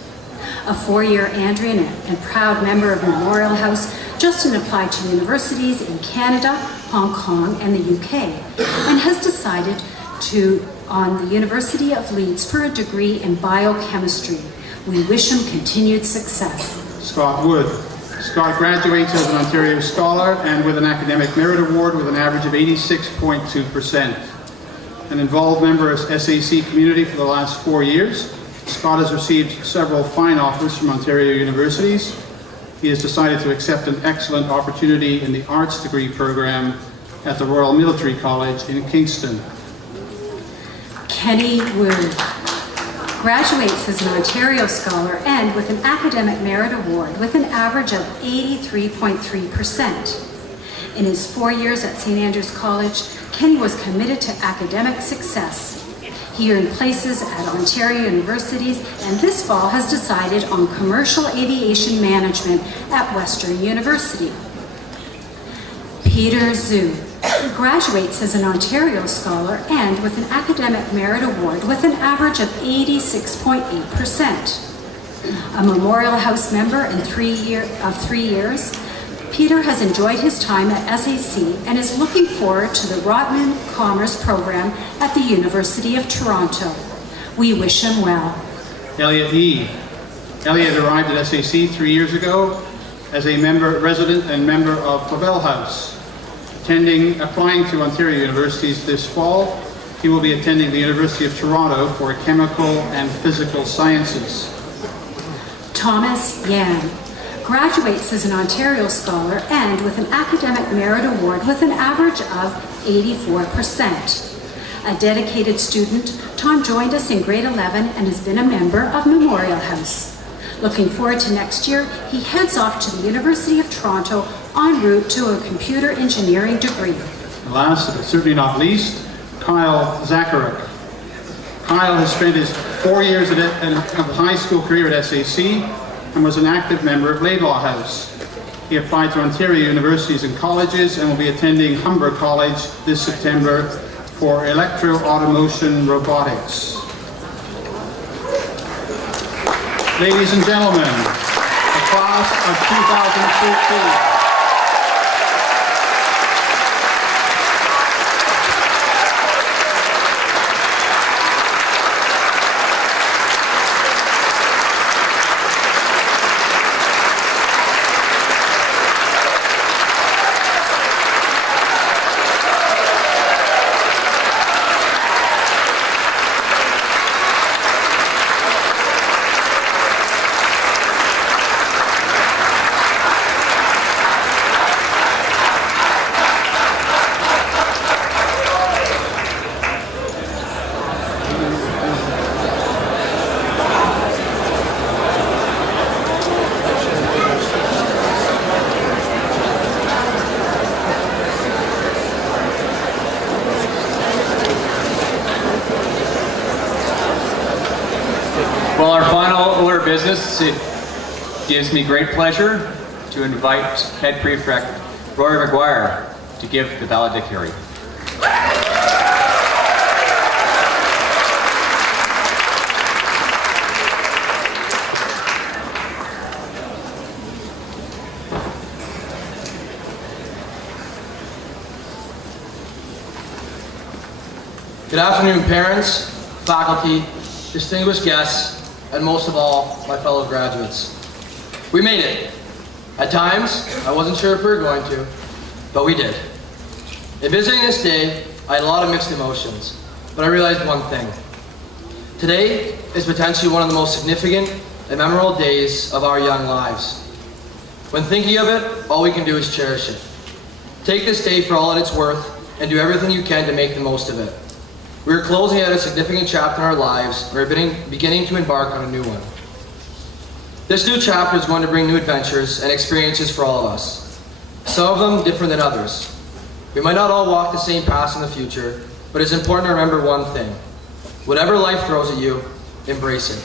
A four-year Andrean and proud member of Memorial House, Justin applied to universities in Canada, Hong Kong, and the UK, and has decided on the University of Leeds for a degree in biochemistry. We wish him continued success. Scott Wood. Scott graduates as an Ontario Scholar and with an Academic Merit Award with an average of 86.2%. An involved member of SAC community for the last 4 years, Scott has received several fine offers from Ontario universities. He has decided to accept an excellent opportunity in the arts degree program at the Royal Military College in Kingston. Kenny Wood graduates as an Ontario Scholar and with an Academic Merit Award with an average of 83.3%. In his 4 years at St. Andrews College, Kenny was committed to academic success. He earned places at Ontario universities and this fall has decided on commercial aviation management at Western University. Peter Zhu graduates as an Ontario Scholar and with an Academic Merit Award with an average of 86.8%. A Memorial House member in 3 years, Peter has enjoyed his time at SAC and is looking forward to the Rotman Commerce Program at the University of Toronto. We wish him well. Elliot E. Elliot arrived at SAC 3 years ago as a resident and member of Clavel House. Applying to Ontario universities this fall, he will be attending the University of Toronto for chemical and physical sciences. Thomas Yan graduates as an Ontario Scholar and with an Academic Merit Award with an average of 84%. A dedicated student, Tom joined us in grade 11 and has been a member of Memorial House. Looking forward to next year, he heads off to the University of Toronto en route to a computer engineering degree. And last, but certainly not least, Kyle Zacharuk. Kyle has spent his 4 years of high school career at SAC and was an active member of Laidlaw House. He applied to Ontario universities and colleges and will be attending Humber College this September for electro-automotion robotics. Ladies and gentlemen, the class of 2013. Well, our final order of business, it gives me great pleasure to invite Head Prefect Rory McGuire to give the valedictory. Good afternoon, parents, faculty, distinguished guests, and most of all, my fellow graduates. We made it. At times, I wasn't sure if we were going to, but we did. In visiting this day, I had a lot of mixed emotions, but I realized one thing. Today is potentially one of the most significant and memorable days of our young lives. When thinking of it, all we can do is cherish it. Take this day for all that it's worth and do everything you can to make the most of it. We are closing out a significant chapter in our lives. We're beginning to embark on a new one. This new chapter is going to bring new adventures and experiences for all of us. Some of them different than others. We might not all walk the same paths in the future, but it's important to remember one thing. Whatever life throws at you, embrace it.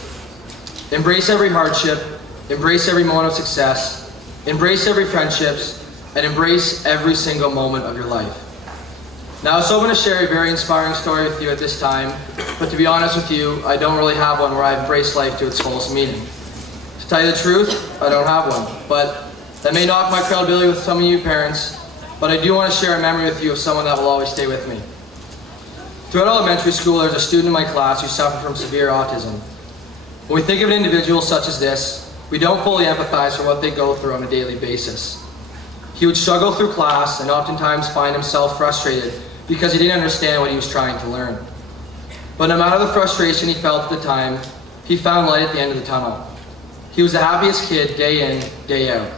Embrace every hardship, embrace every moment of success, embrace every friendships, and embrace every single moment of your life. Now, I was hoping to share a very inspiring story with you at this time, but to be honest with you, I don't really have one where I've embraced life to its fullest meaning. To tell you the truth, I don't have one, but that may knock my credibility with some of you parents, but I do want to share a memory with you of someone that will always stay with me. Throughout elementary school, there's a student in my class who suffered from severe autism. When we think of an individual such as this, we don't fully empathize for what they go through on a daily basis. He would struggle through class and oftentimes find himself frustrated because he didn't understand what he was trying to learn. But no matter the frustration he felt at the time, he found light at the end of the tunnel. He was the happiest kid day in, day out.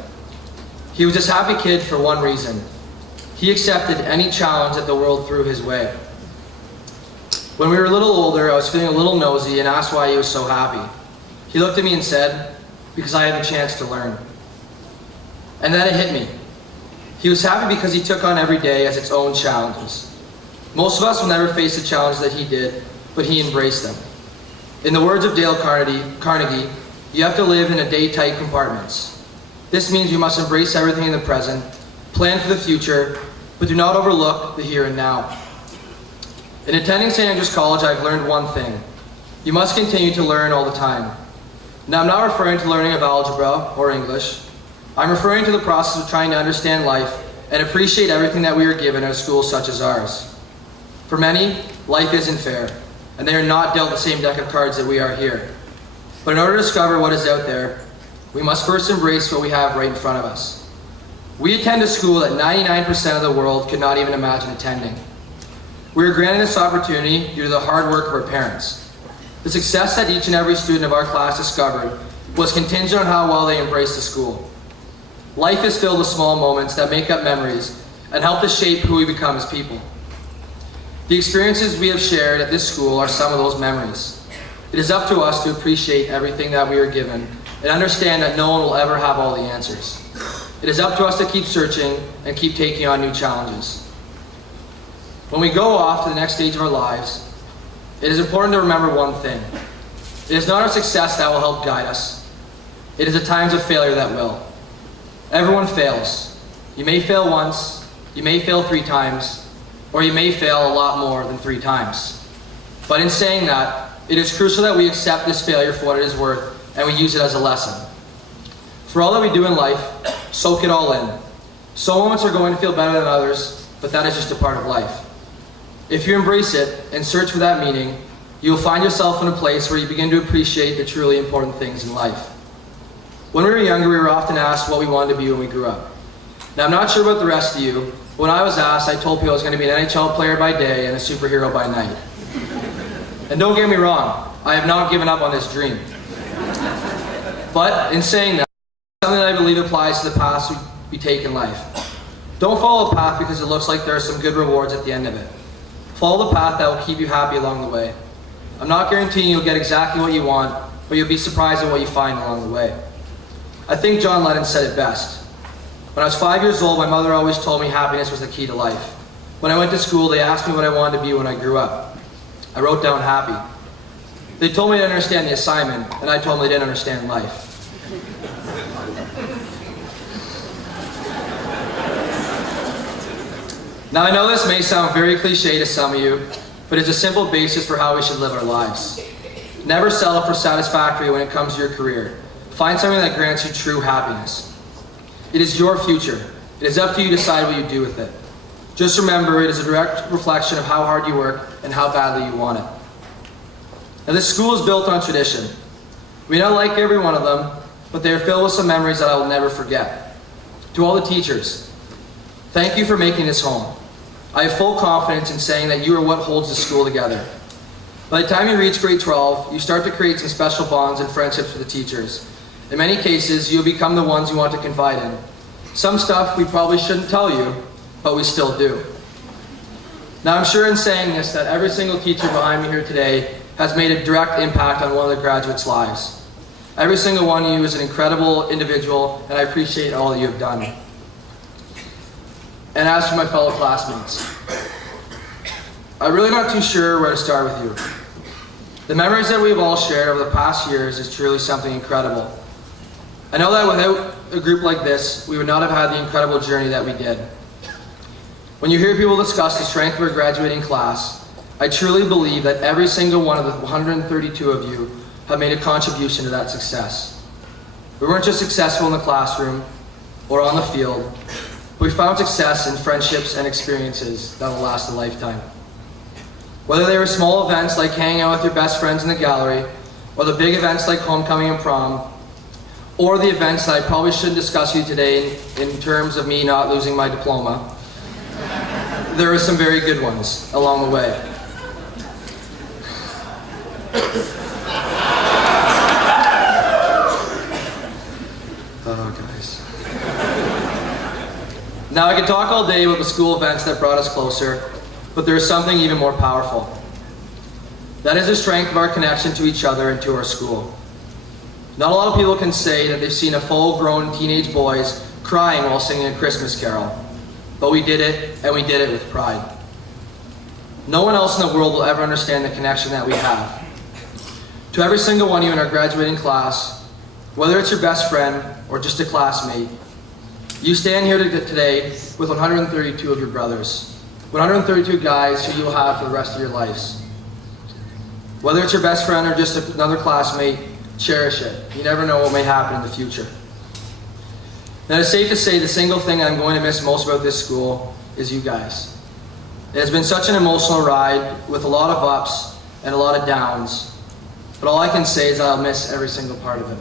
He was this happy kid for one reason. He accepted any challenge that the world threw his way. When we were a little older, I was feeling a little nosy and asked why he was so happy. He looked at me and said, "Because I had a chance to learn." And then it hit me. He was happy because he took on every day as its own challenges. Most of us will never face the challenge that he did, but he embraced them. In the words of Dale Carnegie, you have to live in a day-tight compartments. This means you must embrace everything in the present, plan for the future, but do not overlook the here and now. In attending St. Andrews College, I've learned one thing. You must continue to learn all the time. Now, I'm not referring to learning of algebra or English. I'm referring to the process of trying to understand life and appreciate everything that we are given at a school such as ours. For many, life isn't fair, and they are not dealt the same deck of cards that we are here. But in order to discover what is out there, we must first embrace what we have right in front of us. We attend a school that 99% of the world could not even imagine attending. We are granted this opportunity due to the hard work of our parents. The success that each and every student of our class discovered was contingent on how well they embraced the school. Life is filled with small moments that make up memories and help to shape who we become as people. The experiences we have shared at this school are some of those memories. It is up to us to appreciate everything that we are given and understand that no one will ever have all the answers. It is up to us to keep searching and keep taking on new challenges. When we go off to the next stage of our lives, it is important to remember one thing. It is not our success that will help guide us. It is the times of failure that will. Everyone fails. You may fail once, you may fail 3 times, or you may fail a lot more than 3 times. But in saying that, it is crucial that we accept this failure for what it is worth and we use it as a lesson. For all that we do in life, soak it all in. Some moments are going to feel better than others, but that is just a part of life. If you embrace it and search for that meaning, you will find yourself in a place where you begin to appreciate the truly important things in life. When we were younger, we were often asked what we wanted to be when we grew up. Now, I'm not sure about the rest of you, but when I was asked, I told people I was going to be an NHL player by day and a superhero by night. And don't get me wrong, I have not given up on this dream. But in saying that, something that I believe applies to the paths we take in life. Don't follow a path because it looks like there are some good rewards at the end of it. Follow the path that will keep you happy along the way. I'm not guaranteeing you'll get exactly what you want, but you'll be surprised at what you find along the way. I think John Lennon said it best. When I was 5 years old, my mother always told me happiness was the key to life. When I went to school, they asked me what I wanted to be when I grew up. I wrote down happy. They told me to understand the assignment, and I told them they didn't understand life. Now, I know this may sound very cliche to some of you, but it's a simple basis for how we should live our lives. Never settle for satisfactory when it comes to your career. Find something that grants you true happiness. It is your future. It is up to you to decide what you do with it. Just remember, it is a direct reflection of how hard you work and how badly you want it. Now, this school is built on tradition. We don't like every one of them, but they are filled with some memories that I will never forget. To all the teachers, thank you for making this home. I have full confidence in saying that you are what holds the school together. By the time you reach grade 12, you start to create some special bonds and friendships with the teachers. In many cases, you'll become the ones you want to confide in. Some stuff we probably shouldn't tell you, but we still do. Now, I'm sure in saying this that every single teacher behind me here today has made a direct impact on one of the graduates' lives. Every single one of you is an incredible individual, and I appreciate all that you have done. And as for my fellow classmates, I'm really not too sure where to start with you. The memories that we've all shared over the past years is truly something incredible. I know that without a group like this, we would not have had the incredible journey that we did. When you hear people discuss the strength of our graduating class, I truly believe that every single one of the 132 of you have made a contribution to that success. We weren't just successful in the classroom or on the field, but we found success in friendships and experiences that will last a lifetime. Whether they were small events like hanging out with your best friends in the gallery, or the big events like homecoming and prom, or the events that I probably shouldn't discuss with you today in terms of me not losing my diploma, there were some very good ones along the way. Oh, guys. Now, I could talk all day about the school events that brought us closer, but there is something even more powerful. That is the strength of our connection to each other and to our school. Not a lot of people can say that they've seen a full-grown teenage boys crying while singing a Christmas carol, but we did it, and we did it with pride. No one else in the world will ever understand the connection that we have. To every single one of you in our graduating class, whether it's your best friend or just a classmate, you stand here today with 132 of your brothers, 132 guys who you'll have for the rest of your lives. Whether it's your best friend or just another classmate, cherish it. You never know what may happen in the future. Now, it's safe to say the single thing I'm going to miss most about this school is you guys. It has been such an emotional ride with a lot of ups and a lot of downs, but all I can say is I'll miss every single part of it.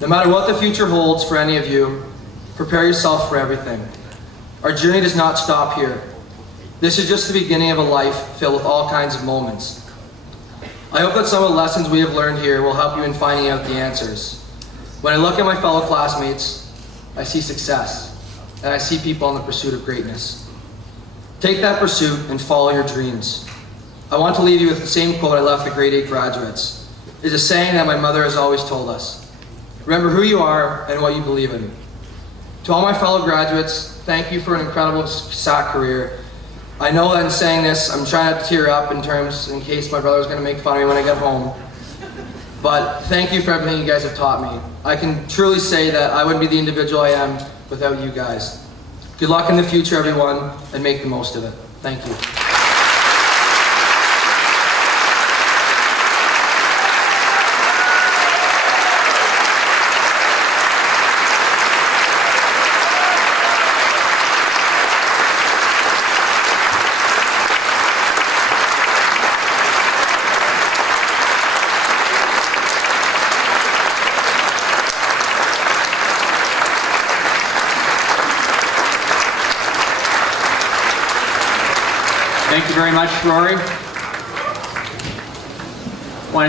No matter what the future holds for any of you, prepare yourself for everything. Our journey does not stop here. This is just the beginning of a life filled with all kinds of moments. I hope that some of the lessons we have learned here will help you in finding out the answers. When I look at my fellow classmates, I see success, and I see people in the pursuit of greatness. Take that pursuit and follow your dreams. I want to leave you with the same quote I left the grade 8 graduates. It's a saying that my mother has always told us. Remember who you are and what you believe in. To all my fellow graduates, thank you for an incredible SAC career. I know that in saying this, I'm trying not to tear up in case my brother's going to make fun of me when I get home. But thank you for everything you guys have taught me. I can truly say that I wouldn't be the individual I am without you guys. Good luck in the future, everyone, and make the most of it. Thank you. Thank you very much, Rory.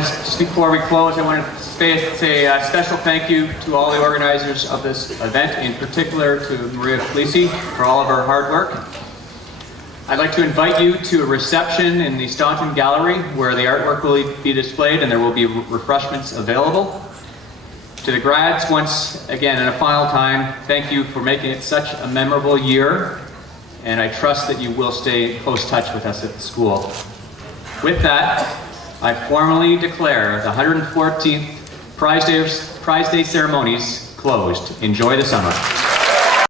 Just before we close, I want to say a special thank you to all the organizers of this event, in particular to Maria Felici for all of her hard work. I'd like to invite you to a reception in the Staunton Gallery where the artwork will be displayed and there will be refreshments available. To the grads, once again, and a final time, thank you for making it such a memorable year, and I trust that you will stay in close touch with us at the school. With that, I formally declare the 114th Prize Day ceremonies closed. Enjoy the summer.